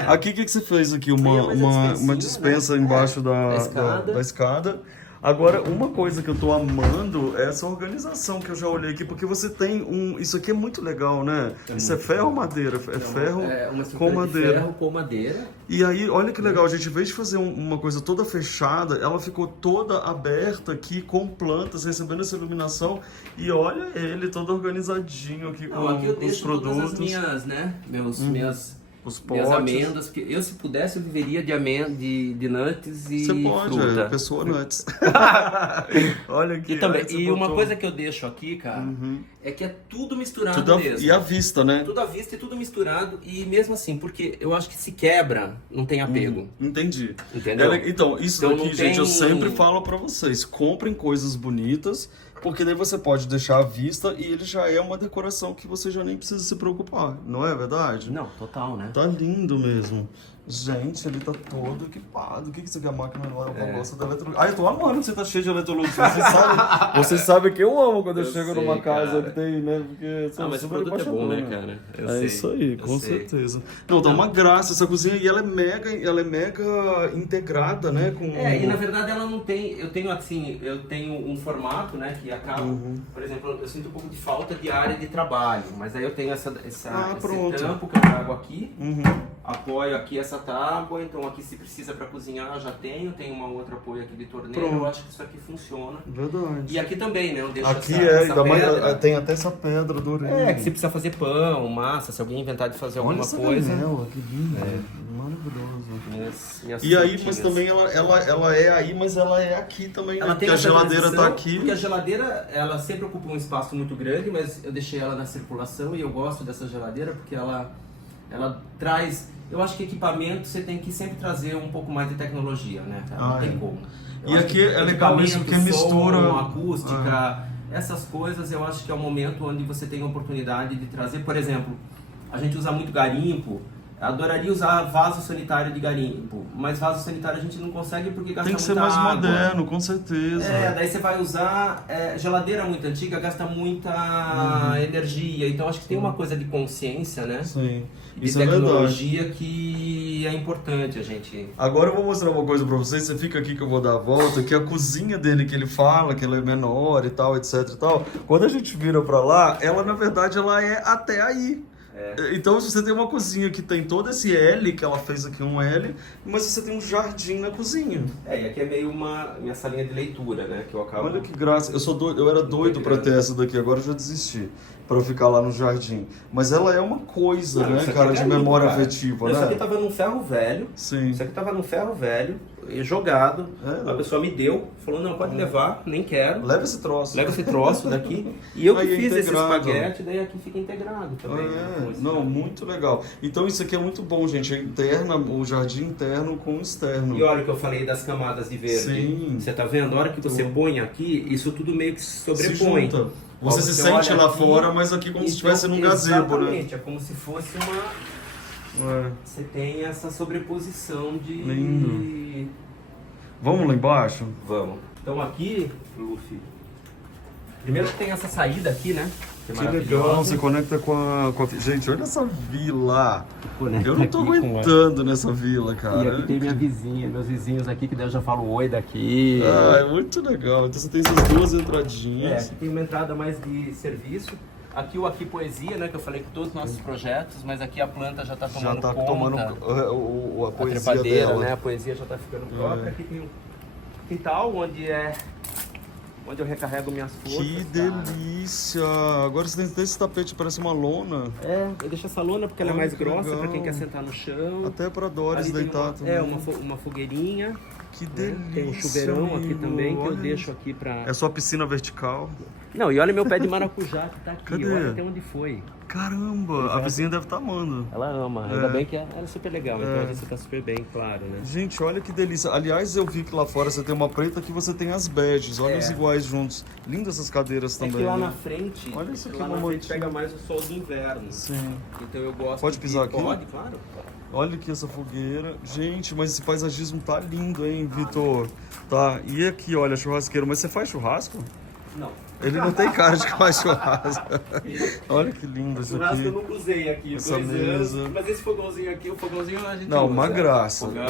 É. Aqui, o que você fez aqui? Aí é mais a Uma dispensinha, dispensa né? embaixo Da escada. da escada. Agora, uma coisa que eu tô amando é essa organização que eu já olhei aqui, porque você tem Isso aqui é muito legal, né? Isso é ferro ou madeira? É ferro uma com estrutura de madeira. ferro com madeira. E aí, olha que legal, gente, em vez de fazer uma coisa toda fechada, ela ficou toda aberta aqui com plantas, recebendo essa iluminação. E olha ele todo organizadinho aqui com Aqui eu os deixo produtos, todas as minhas, né? os Minhas potes. amêndoas, porque eu, se pudesse, eu viveria de nuts e Você pode, fruta. é pessoa nuts. Olha aqui. E, também, olha que e você uma botou. coisa que eu deixo aqui, cara, é que é tudo misturado Tudo mesmo. e à vista, né? Tudo à vista e tudo misturado. E mesmo assim, porque eu acho que se quebra, não tem apego. Entendi. Entendeu? Então, isso Então, daqui, não gente, eu tem- sempre falo pra vocês. Comprem coisas bonitas, porque daí você pode deixar à vista e ele já é uma decoração que você já nem precisa se preocupar. Não é verdade? Não, total, né? Tá lindo mesmo. Gente, ele tá todo equipado. O que isso aqui é a máquina lá? Eu gosto da Electrolux. Ah, eu tô amando que você tá cheio de Electrolux. Você sabe que eu amo quando eu Eu chego sei, numa casa cara. que tem, né? Porque eu sou Ah, mas o super produto é bom, né, apaixonado. cara? Eu É sei, isso aí, eu com sei. certeza. Não, tá uma graça essa cozinha e ela é mega integrada, né? Com... E na verdade ela não tem. Eu tenho um formato, né, que acaba. Por exemplo, eu sinto um pouco de falta de área de trabalho, mas aí eu tenho esse pronto. tampo que eu trago aqui, Uhum. apoio aqui essa tábua, então aqui se precisa para cozinhar eu já tenho uma outra apoio aqui de torneira, Pronto. eu acho que isso aqui funciona. Verdade. E aqui também, né, eu deixo Aqui essa ainda mais, pedra. tem até essa pedra do Que se precisa fazer pão, massa, se alguém inventar de fazer Olha alguma essa coisa. janela, que linda. Maravilhosa. Minhas E aí, mas frutinhas. também ela é aí, mas ela é aqui também, né? Ela Porque tem a essa geladeira transição, tá aqui. Porque a geladeira, ela sempre ocupa um espaço muito grande, mas eu deixei ela na circulação e eu gosto dessa geladeira porque ela traz... Eu acho que equipamento você tem que sempre trazer um pouco mais de tecnologia, né, cara? Não tem como. Eu E acho aqui que é legal isso, porque mistura... som, acústica, essas coisas eu acho que é o momento onde você tem a oportunidade de trazer, por exemplo, a gente usa muito garimpo. Adoraria usar vaso sanitário de garimpo, mas vaso sanitário a gente não consegue porque gasta Tem que ser muita mais água. moderno, com certeza. Daí você vai usar geladeira muito antiga, gasta muita energia, então acho que tem uma coisa de consciência, né? Sim, De isso é verdade. tecnologia que é importante a gente... Agora eu vou mostrar uma coisa pra vocês, você fica aqui que eu vou dar a volta, que a cozinha dele que ele fala, que ela é menor e tal, etc e tal, quando a gente vira pra lá, ela na verdade ela é até aí. Então você tem uma cozinha que tem todo esse L, que ela fez aqui um L, mas você tem um jardim na cozinha. E aqui é meio minha salinha de leitura, né? Que eu acabo... Olha que graça. Eu era doido pra ter essa daqui, agora eu já desisti. Pra eu ficar lá no jardim. Mas ela é uma coisa, Não, né, isso aqui cara, é de lindo, memória cara. afetiva, Isso né? aqui tava num ferro velho. Sim. Isso aqui tava num ferro velho, jogado. A pessoa me deu, falou, não, pode levar, nem quero. Leva esse troço. Leva esse troço daqui. E eu que Aí é fiz esse integrado. espaguete, daí aqui fica integrado também. né? Não, muito legal. Então isso aqui é muito bom, gente. É interna, o jardim interno com o externo. E olha o que eu falei das camadas de verde. Sim. Você tá vendo? A hora que você põe aqui, isso tudo meio que se Se sobrepõe. junta. Ó, Você se sente olha lá aqui, fora, mas aqui como se então, estivesse num gazebo, né? exatamente, é como se fosse uma... Você tem essa sobreposição de... Lindo. Vamos lá embaixo? Vamos. Então aqui, Luffy, primeiro que tem essa saída aqui, né? Que maravilhosa. legal, você conecta com a... Gente, olha essa vila. Conecta Eu não tô aqui com aguentando nessa vila, cara. E aqui tem minha vizinha, meus vizinhos aqui, que daí eu já falo oi daqui. Ah, é muito legal. Então você tem essas duas É, entradinhas. aqui tem uma entrada mais de serviço. Aqui o Aqui Poesia, né? Que eu falei que todos os nossos projetos, mas aqui a planta já tá tomando Já tá conta. tomando a A poesia trepadeira, dela. né? A poesia já tá ficando própria. Aqui tem um quintal onde eu recarrego minhas forças. Que cara. delícia! Agora você tem esse tapete, parece uma lona. Eu deixo essa lona porque ela é Olha mais que grossa legal. para quem quer sentar no chão. Até pra Doris Ali tem deitar também. uma fogueirinha. Que né? delícia! Tem um chuveirão aqui amigo. também que eu Olha deixo isso. aqui pra... É sua piscina vertical. Não, e olha meu pé de maracujá que tá aqui. Cadê? Olha até onde foi. Caramba! A vizinha deve estar amando. Ela ama. Ainda bem que ela é super legal. Então a gente tá super bem, claro, né? Gente, olha que delícia. Aliás, eu vi que lá fora você tem uma preta, aqui você tem as badges. Olha os iguais juntos. Lindas essas cadeiras É também. que lá né? na frente, Olha isso aqui, lá na mamãe. frente pega mais o sol do inverno. Sim. Então eu gosto Pode de- pisar aqui? Pode, claro. Olha aqui essa fogueira. Gente, mas esse paisagismo tá lindo, hein, Vitor? Tá. E aqui, olha, churrasqueiro. Mas você faz churrasco? Não. Ele não tem cara de que faz churrasco. Olha que lindo isso Churrasco eu aqui. não usei aqui, Essa 2 mesa. anos. Mas esse fogãozinho aqui, o fogãozinho a gente Não, usa. uma graça. Fogão.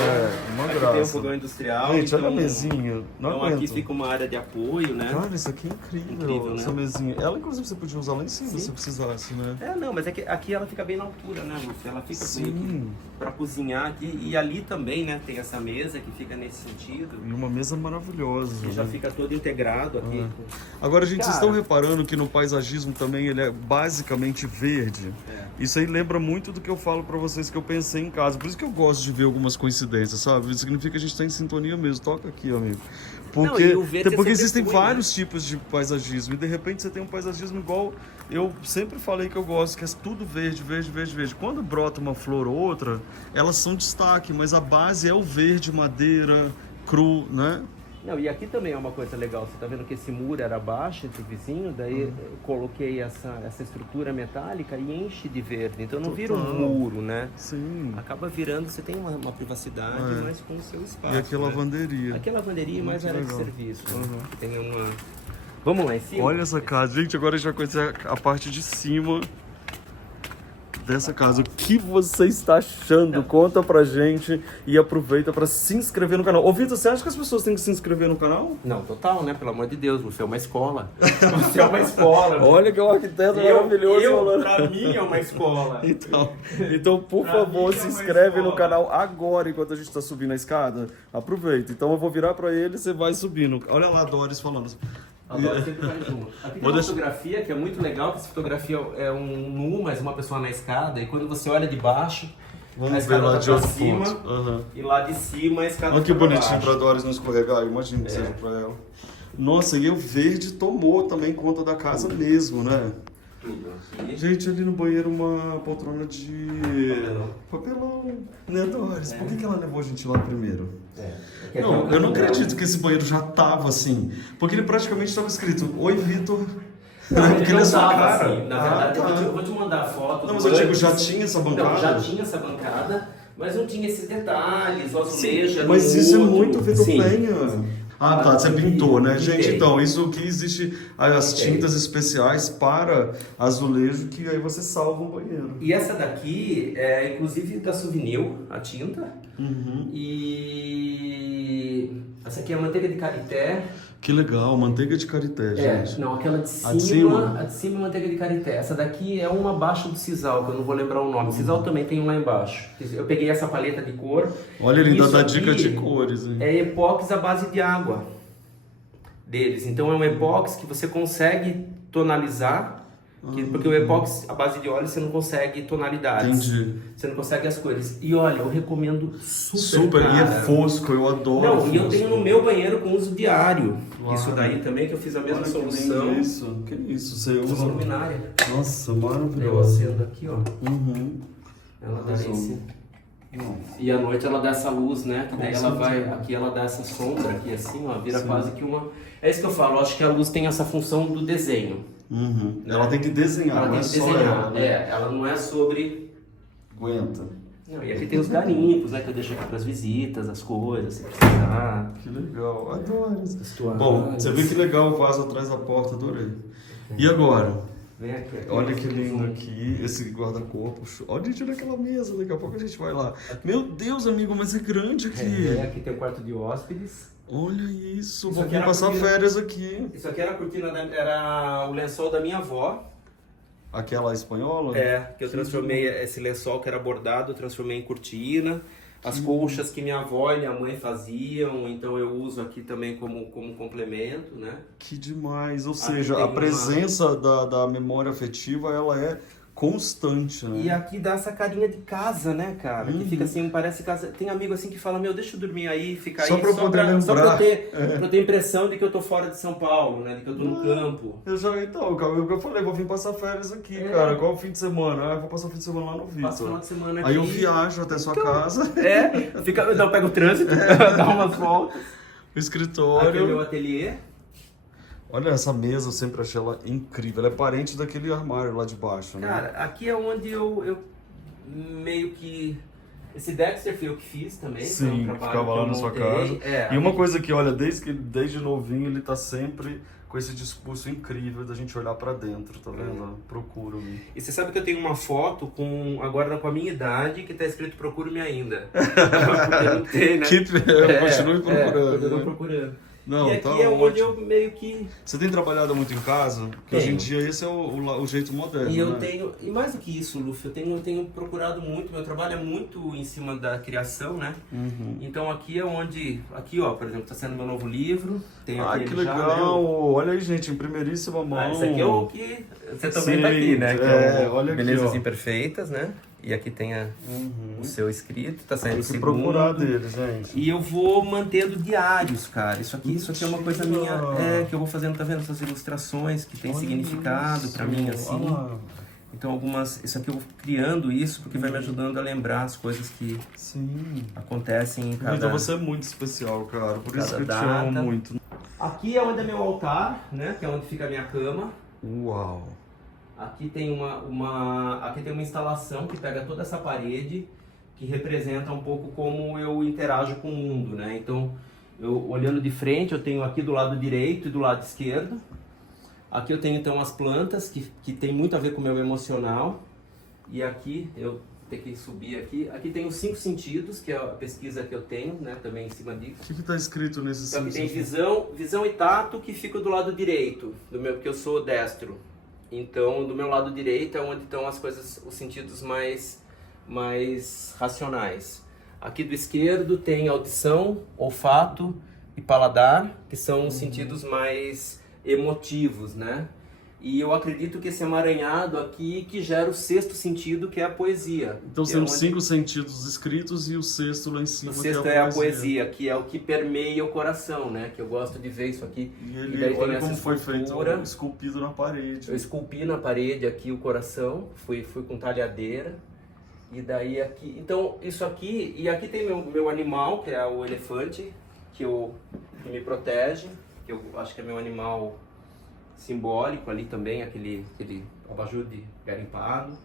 Uma Aqui graça. tem um fogão industrial. Gente, olha a então- mesinha. Não Então aguento. aqui fica uma área de apoio, né? Cara, isso aqui é incrível, Incrível, né? essa mesinha. Ela, inclusive, você podia usar lá em cima Sim. se precisasse, né? Não, mas é que aqui ela fica bem na altura, né, Lúcia? Ela fica assim Sim. pra cozinhar aqui. E ali também, né, tem essa mesa que fica nesse sentido. E uma mesa maravilhosa. Que já né? fica todo integrado aqui. Agora, gente, vocês Cara. estão reparando que no paisagismo também ele é basicamente verde? Isso aí lembra muito do que eu falo pra vocês que eu pensei em casa. Por isso que eu gosto de ver algumas coincidências, sabe? Isso significa que a gente tá em sintonia mesmo. Toca aqui, amigo. Porque, Não, e o verde porque sempre existem foi, vários tipos de paisagismo. E de repente você tem um paisagismo igual eu sempre falei que eu gosto, que é tudo verde, verde, verde, verde. Quando brota uma flor ou outra, elas são destaque, mas a base é o verde, madeira, cru, né? Não, e aqui também é uma coisa legal. Você tá vendo que esse muro era baixo entre o vizinho, daí eu coloquei essa estrutura metálica e enche de verde. Então não vira um Total. muro, né? Sim. Acaba virando, você tem uma privacidade, mas com o seu espaço. E aqui é né? lavanderia. Aqui é lavanderia e mais Muito área de legal. serviço. Uhum. Tem uma... Vamos lá em cima? Olha essa casa. Gente, agora a gente vai conhecer a parte de cima dessa casa. O que você está achando? Conta pra gente e aproveita pra se inscrever no canal. Ô, Vitor, você acha que as pessoas têm que se inscrever no canal? Não, total, né? Pelo amor de Deus, você é uma escola. Você é uma escola. Olha que é um arquiteto maravilhoso falando. Pra mim é uma escola. Então, por Pra favor, mim é se uma inscreve no escola. canal agora, enquanto a gente tá subindo a escada. Aproveita. Então eu vou virar pra ele e você vai subindo. Olha lá a Doris falando. Adoro sempre estar junto. Aqui tem Vou uma deixar- fotografia que é muito legal, que essa fotografia é um nu, mas uma pessoa na escada, e quando você olha de baixo, a Vamos ver escada lá tá de pra outro cima, ponto. Aham. e lá de cima a escada Olha que tá pra bonitinho baixo. pra Doris não escorregar. Imagina que seja pra ela. Nossa, e o verde tomou também conta da casa mesmo, né? Tudo aqui. Gente, ali no banheiro uma poltrona de papelão. Né, Doris? Por que ela levou a gente lá primeiro? Aqui Não, é eu não um- acredito que esse banheiro já tava assim. Porque ele praticamente estava escrito: Oi, Vitor. Não, Porque ele é não sua tava cara. assim. Na verdade, tá. eu vou te mandar a foto. Não, mas do eu digo, antes. já tinha essa bancada? Não, já tinha essa bancada, mas não tinha esses detalhes, o azulejo era Mas um isso é outro. muito Vitor Sim. Penha. Ah, tá, você pintou, né? Pintei. Gente, então, isso aqui existe as Pintei. tintas especiais para azulejo, que aí você salva o banheiro. E essa daqui é inclusive da Souvenir, a tinta. Uhum. E essa aqui é a manteiga de karité. Que legal, manteiga de karité, gente. Não, aquela de A de cima, cima? a de cima é manteiga de karité. Essa daqui é uma abaixo do sisal, que eu não vou lembrar o nome. O sisal também tem um lá embaixo. Eu peguei essa paleta de cor. Olha, ele ainda Isso dá aqui dica de cores, hein? é epóxi à base de água deles. Então é um epóxi que você consegue tonalizar, porque o epóxi à base de óleo você não consegue tonalidades. Entendi. Você não consegue as cores. E olha, eu recomendo Super, e cara. é fosco, eu adoro Não, fosco. e eu tenho no meu banheiro com uso diário. Claro. Isso daí também, que eu fiz a mesma Olha solução. que isso, você Uma usa... luminária. Nossa, Eu maravilhoso. acendo aqui, ó. Uhum. Ela dá Arrasou. esse... Não. E à noite ela dá essa luz, né? Que daí Com ela vai... certeza. Aqui ela dá essa sombra aqui assim, ó. Vira Sim. quase que uma... É isso que eu falo. Eu acho que a luz tem essa função do desenho. Uhum. Ela tem que desenhar, Ela não tem é que só desenhar. ela, né? Ela não é sobre... Aguenta. Não, e aqui tem os garimpos, né? Que eu deixo aqui para as visitas, as coisas, se precisar. Que legal, adoro isso. As toalhas. Bom, você vê que legal o vaso atrás da porta, adorei. E agora? Vem aqui. Olha que lindo aqui, esse guarda-corpo. Olha, gente, olha aquela mesa, daqui a pouco a gente vai lá. Meu Deus, amigo, mas é grande aqui. Aqui tem o quarto de hóspedes. Olha isso, Isso vou aqui era passar cortina. férias aqui. Isso aqui era a cortina, era o lençol da minha avó. Aquela espanhola? Que eu transformei esse lençol que era bordado, eu transformei em cortina. As colchas que minha avó e minha mãe faziam, então eu uso aqui também como complemento, né? Que demais, ou Aqui seja, tem a uma- presença da memória afetiva, ela é constante, né? E aqui dá essa carinha de casa, né, cara? Que fica assim, parece casa. Tem amigo assim que fala, meu, deixa eu dormir aí, fica aí. Só pra eu poder Só pra lembrar. eu ter a impressão de que eu tô fora de São Paulo, né? De que eu tô no campo. Eu já, então, eu falei, vou vir passar férias aqui, É. cara. Qual o fim de semana? Ah, eu vou passar o fim de semana lá no Passo o final Vitor. de semana aqui. Aí eu viajo até sua casa, Não, eu pego o trânsito, dá umas voltas. o Aqui é meu escritório. ateliê. Olha essa mesa, eu sempre achei ela incrível. Ela é parente daquele armário lá de baixo, né? Cara, aqui é onde eu meio que... Esse Dexter foi eu que fiz também. foi um Sim, trabalho ficava que lá eu na sua montei. casa. E uma coisa que, olha, desde novinho ele tá sempre com esse discurso incrível da gente olhar pra dentro, tá vendo? Procura-me. E você sabe que eu tenho uma foto agora com a minha idade que tá escrito procure-me ainda. Porque não tem, né? Continue procurando. Continue né? procurando. Não, e aqui tá é onde ótimo. eu meio que... Você tem trabalhado muito em casa? Porque hoje em dia esse é o jeito moderno, E eu né? tenho, e mais do que isso, Luffy, eu tenho procurado muito, meu trabalho é muito em cima da criação, né? Uhum. Então aqui é onde, aqui ó, por exemplo, tá sendo meu novo livro, tem Ai, aqui que já, legal! né? Olha aí, gente, em primeiríssima mão. Esse aqui é o que você também Sim, tá aqui, né? Que é, o olha aqui, Belezas ó. Imperfeitas, né? E aqui tem o seu escrito, tá saindo Tem o que segundo. procurar dele, gente. E eu vou mantendo diários, cara. Isso aqui é uma coisa minha, que eu vou fazendo, tá vendo? Essas ilustrações que tem Olha significado isso, pra mim, assim. olha. Então isso aqui eu vou criando isso porque vai me ajudando a lembrar as coisas que Sim. acontecem em cada... Então você é muito especial, cara. Por isso cada que eu te amo data. muito. Aqui é onde é meu altar, né? Que é onde fica a minha cama. Uau! Aqui tem aqui tem uma instalação que pega toda essa parede, que representa um pouco como eu interajo com o mundo, né? Então, eu olhando de frente, eu tenho aqui do lado direito e do lado esquerdo. Aqui eu tenho então as plantas, que tem muito a ver com o meu emocional. E aqui, eu tenho que subir aqui. Aqui tem os 5 sentidos, que é a pesquisa que eu tenho, né? Também em cima disso. O que tá escrito nesses Então, aqui tem cinco? visão e tato, que fica do lado direito, porque eu sou destro. Então, do meu lado direito é onde estão as coisas, os sentidos mais racionais. Aqui do esquerdo tem audição, olfato e paladar, que são os sentidos mais emotivos, né? E eu acredito que esse emaranhado aqui que gera o 6º sentido, que é a poesia. Então que são é onde... 5 sentidos escritos e o 6º lá em cima. O 6º é a poesia, que é o que permeia o coração, né? Que eu gosto de ver isso aqui. E daí ele, tem olha essa como foi feito, escultura. esculpido na parede. Eu esculpi na parede aqui o coração, fui com talhadeira. E daí aqui... Então, isso aqui... E aqui tem meu animal, que é o elefante, que me protege. Que eu acho que é meu animal simbólico ali também, aquele abajur de garimpado.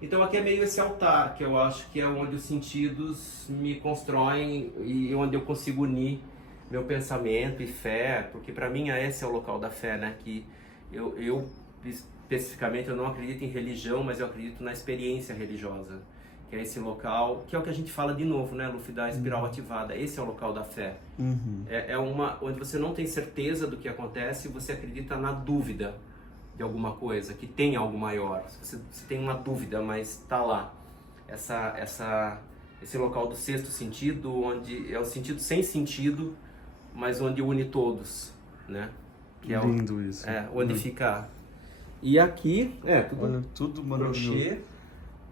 Então aqui é meio esse altar, que eu acho que é onde os sentidos me constroem e onde eu consigo unir meu pensamento e fé, porque para mim esse é o local da fé, né? Que eu especificamente eu não acredito em religião, mas eu acredito na experiência religiosa. que é esse local, que é o que a gente fala de novo, né, Luffy, da espiral ativada. Esse é o local da fé. É uma onde você não tem certeza do que acontece, você acredita na dúvida de alguma coisa, que tem algo maior. Você tem uma dúvida, mas está lá. Esse local do sexto sentido, onde é o sentido sem sentido, mas onde une todos, né? Que é Lindo isso. onde fica. E aqui, Olha, tudo maravilhoso. crochê.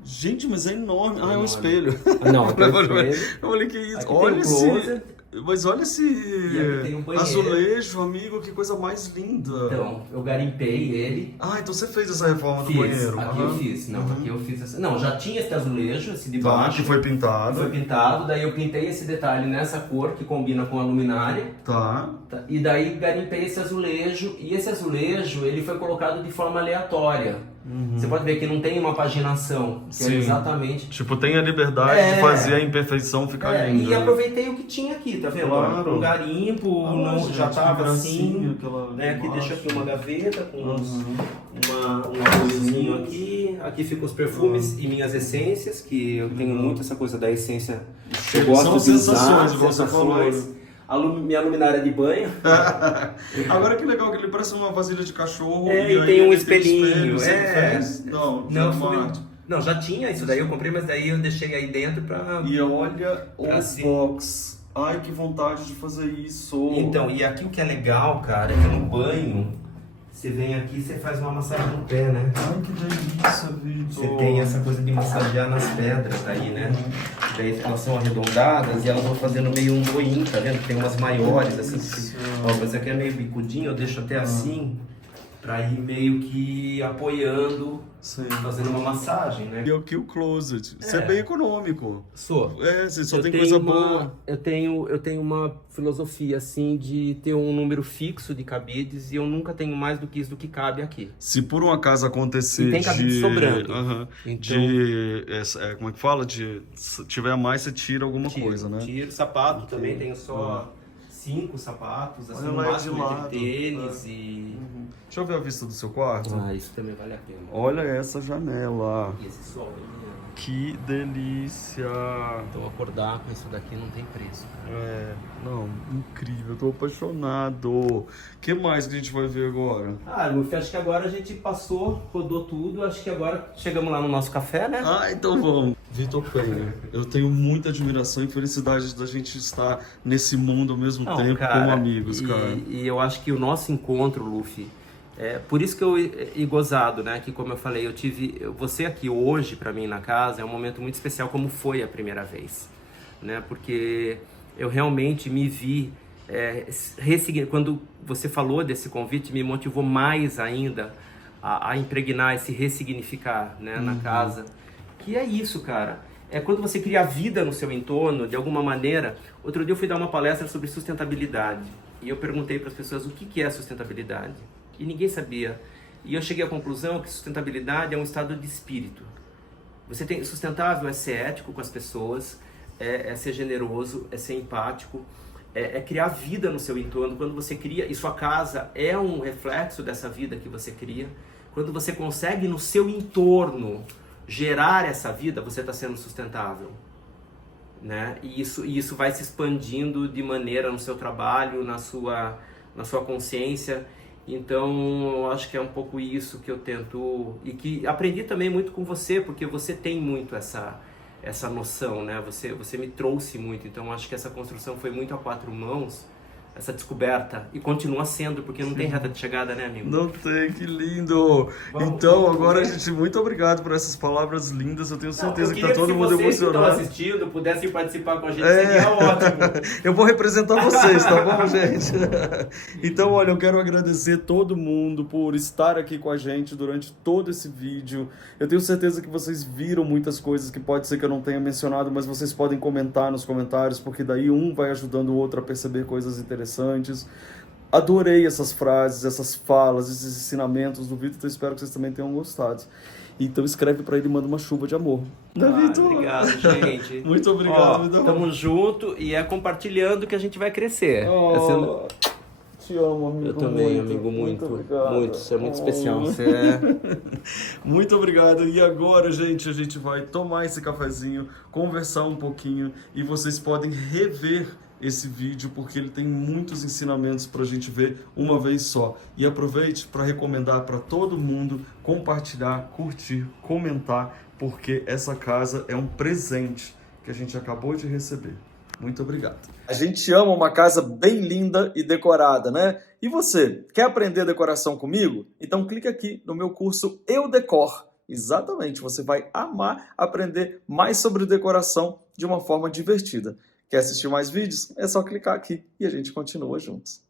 Gente, mas é enorme. Ah, é um espelho. Não, tem um espelho. Eu falei, que isso? Aqui Olha tem um closet. esse... Mas olha esse E aqui tem um banheiro. azulejo, amigo, que coisa mais linda. Então, eu garimpei ele. Ah, então você fez essa reforma do Fiz, banheiro. aqui eu fiz. Não, aqui eu fiz essa... Não, já tinha esse azulejo, esse de Tá, baixo. que foi pintado. Foi pintado, daí eu pintei esse detalhe nessa cor que combina com a luminária. Tá. E daí garimpei esse azulejo, e esse azulejo ele foi colocado de forma aleatória. Você pode ver que não tem uma paginação, que é Sim. exatamente... Tipo, tem a liberdade de fazer a imperfeição ficar linda. E aproveitei o que tinha aqui, tá vendo? Claro. Um garimpo, Gente, já tava que assim, gracinha, aquela né? Aqui embaixo. deixa aqui uma gaveta com um arrozinho aqui. Aqui ficam os perfumes e minhas essências, que eu tenho muito essa coisa da essência. Eu São gosto de sensações, usar, igual você falou. minha luminária de banho. Agora que legal que ele parece uma vasilha de cachorro. E aí tem um ele espelhinho. Você fez? Não, Não, já tinha isso daí, eu comprei, mas daí eu deixei aí dentro pra... E olha o Assim. box. Ai, que vontade de fazer isso. Então, e aqui o que é legal, cara, é que no banho, você vem aqui e você faz uma massagem no pé, né? Ai, que delícia, Vitor. Você tem essa coisa de massagear nas pedras aí, né? Daí elas são arredondadas e elas vão fazendo meio um moinho, tá vendo? Tem umas maiores, assim. Ó, mas aqui é meio bicudinho, eu deixo até assim, pra ir meio que apoiando, Sim. fazendo uma massagem, né? E aqui o closet. Isso é bem econômico. Sou. Você só Eu tem tenho coisa uma- boa. Eu tenho uma filosofia assim de ter um número fixo de cabides e eu nunca tenho mais do que isso do que cabe aqui. Se por um acaso acontecer E tem cabide sobrando. Então- como é que fala? Se tiver a mais, você tira alguma coisa, né? Tiro, sapato também, tenho só 5 sapatos, assim, Olha no lá de máximo lado. entre tênis e... Deixa eu ver a vista do seu quarto. isso também vale a pena. Olha essa janela. E esse sol, né? Que delícia. Então acordar com isso daqui não tem preço, cara. Não, incrível. Eu tô apaixonado. O que mais que a gente vai ver agora? Luffy, acho que agora a gente rodou tudo, acho que agora chegamos lá no nosso café, né? Então vamos. Vitor Penha, eu tenho muita admiração e felicidade da gente estar nesse mundo ao mesmo tempo como amigos, cara. E eu acho que o nosso encontro, Luffy, por isso que e gozado, né? Que como eu falei, você aqui hoje pra mim na casa é um momento muito especial, como foi a primeira vez, né? Porque eu realmente me vi quando você falou desse convite, me motivou mais ainda a impregnar esse ressignificar, né, na casa. Que é isso, cara. É quando você cria vida no seu entorno, de alguma maneira. Outro dia eu fui dar uma palestra sobre sustentabilidade. E eu perguntei para as pessoas o que é sustentabilidade. E ninguém sabia. E eu cheguei à conclusão que sustentabilidade é um estado de espírito. Sustentável é ser ético com as pessoas, é ser generoso, é ser empático, é criar vida no seu entorno. Quando você cria, e sua casa é um reflexo dessa vida que você cria. Quando você consegue no seu entorno gerar essa vida, você está sendo sustentável, né? E isso vai se expandindo de maneira no seu trabalho, na sua consciência. Então, eu acho que é um pouco isso que eu tento, e que aprendi também muito com você, porque você tem muito essa noção, né? Você me trouxe muito, então acho que essa construção foi muito a 4 mãos, essa descoberta, e continua sendo, porque não tem reta de chegada, né, amigo? Não tem, que lindo! Então, agora, gente, muito obrigado por essas palavras lindas, eu tenho certeza que tá todo mundo emocionado. Se vocês que estão assistindo pudessem participar com a gente, seria ótimo. Eu vou representar vocês, tá bom, gente? Então, olha, eu quero agradecer todo mundo por estar aqui com a gente durante todo esse vídeo. Eu tenho certeza que vocês viram muitas coisas que pode ser que eu não tenha mencionado, mas vocês podem comentar nos comentários, porque daí um vai ajudando o outro a perceber coisas interessantes. Adorei essas frases, essas falas, esses ensinamentos do Vitor, então espero que vocês também tenham gostado. Então escreve pra ele e manda uma chuva de amor. Né, Vitor? Obrigado, gente. Muito obrigado, Vitor. Tamo junto e é compartilhando que a gente vai crescer. te amo, amigo. Eu também, amigo, muito obrigado. muito. Você é muito especial. Você é... Muito obrigado. E agora, gente, a gente vai tomar esse cafezinho, conversar um pouquinho e vocês podem rever esse vídeo porque ele tem muitos ensinamentos para a gente ver uma vez só. E aproveite para recomendar para todo mundo, compartilhar, curtir, comentar, porque essa casa é um presente que a gente acabou de receber. Muito obrigado. A gente ama uma casa bem linda e decorada, né? E você, quer aprender decoração comigo? Então clica aqui no meu curso Eu Decor. Exatamente, você vai amar aprender mais sobre decoração de uma forma divertida. Quer assistir mais vídeos? É só clicar aqui e a gente continua juntos.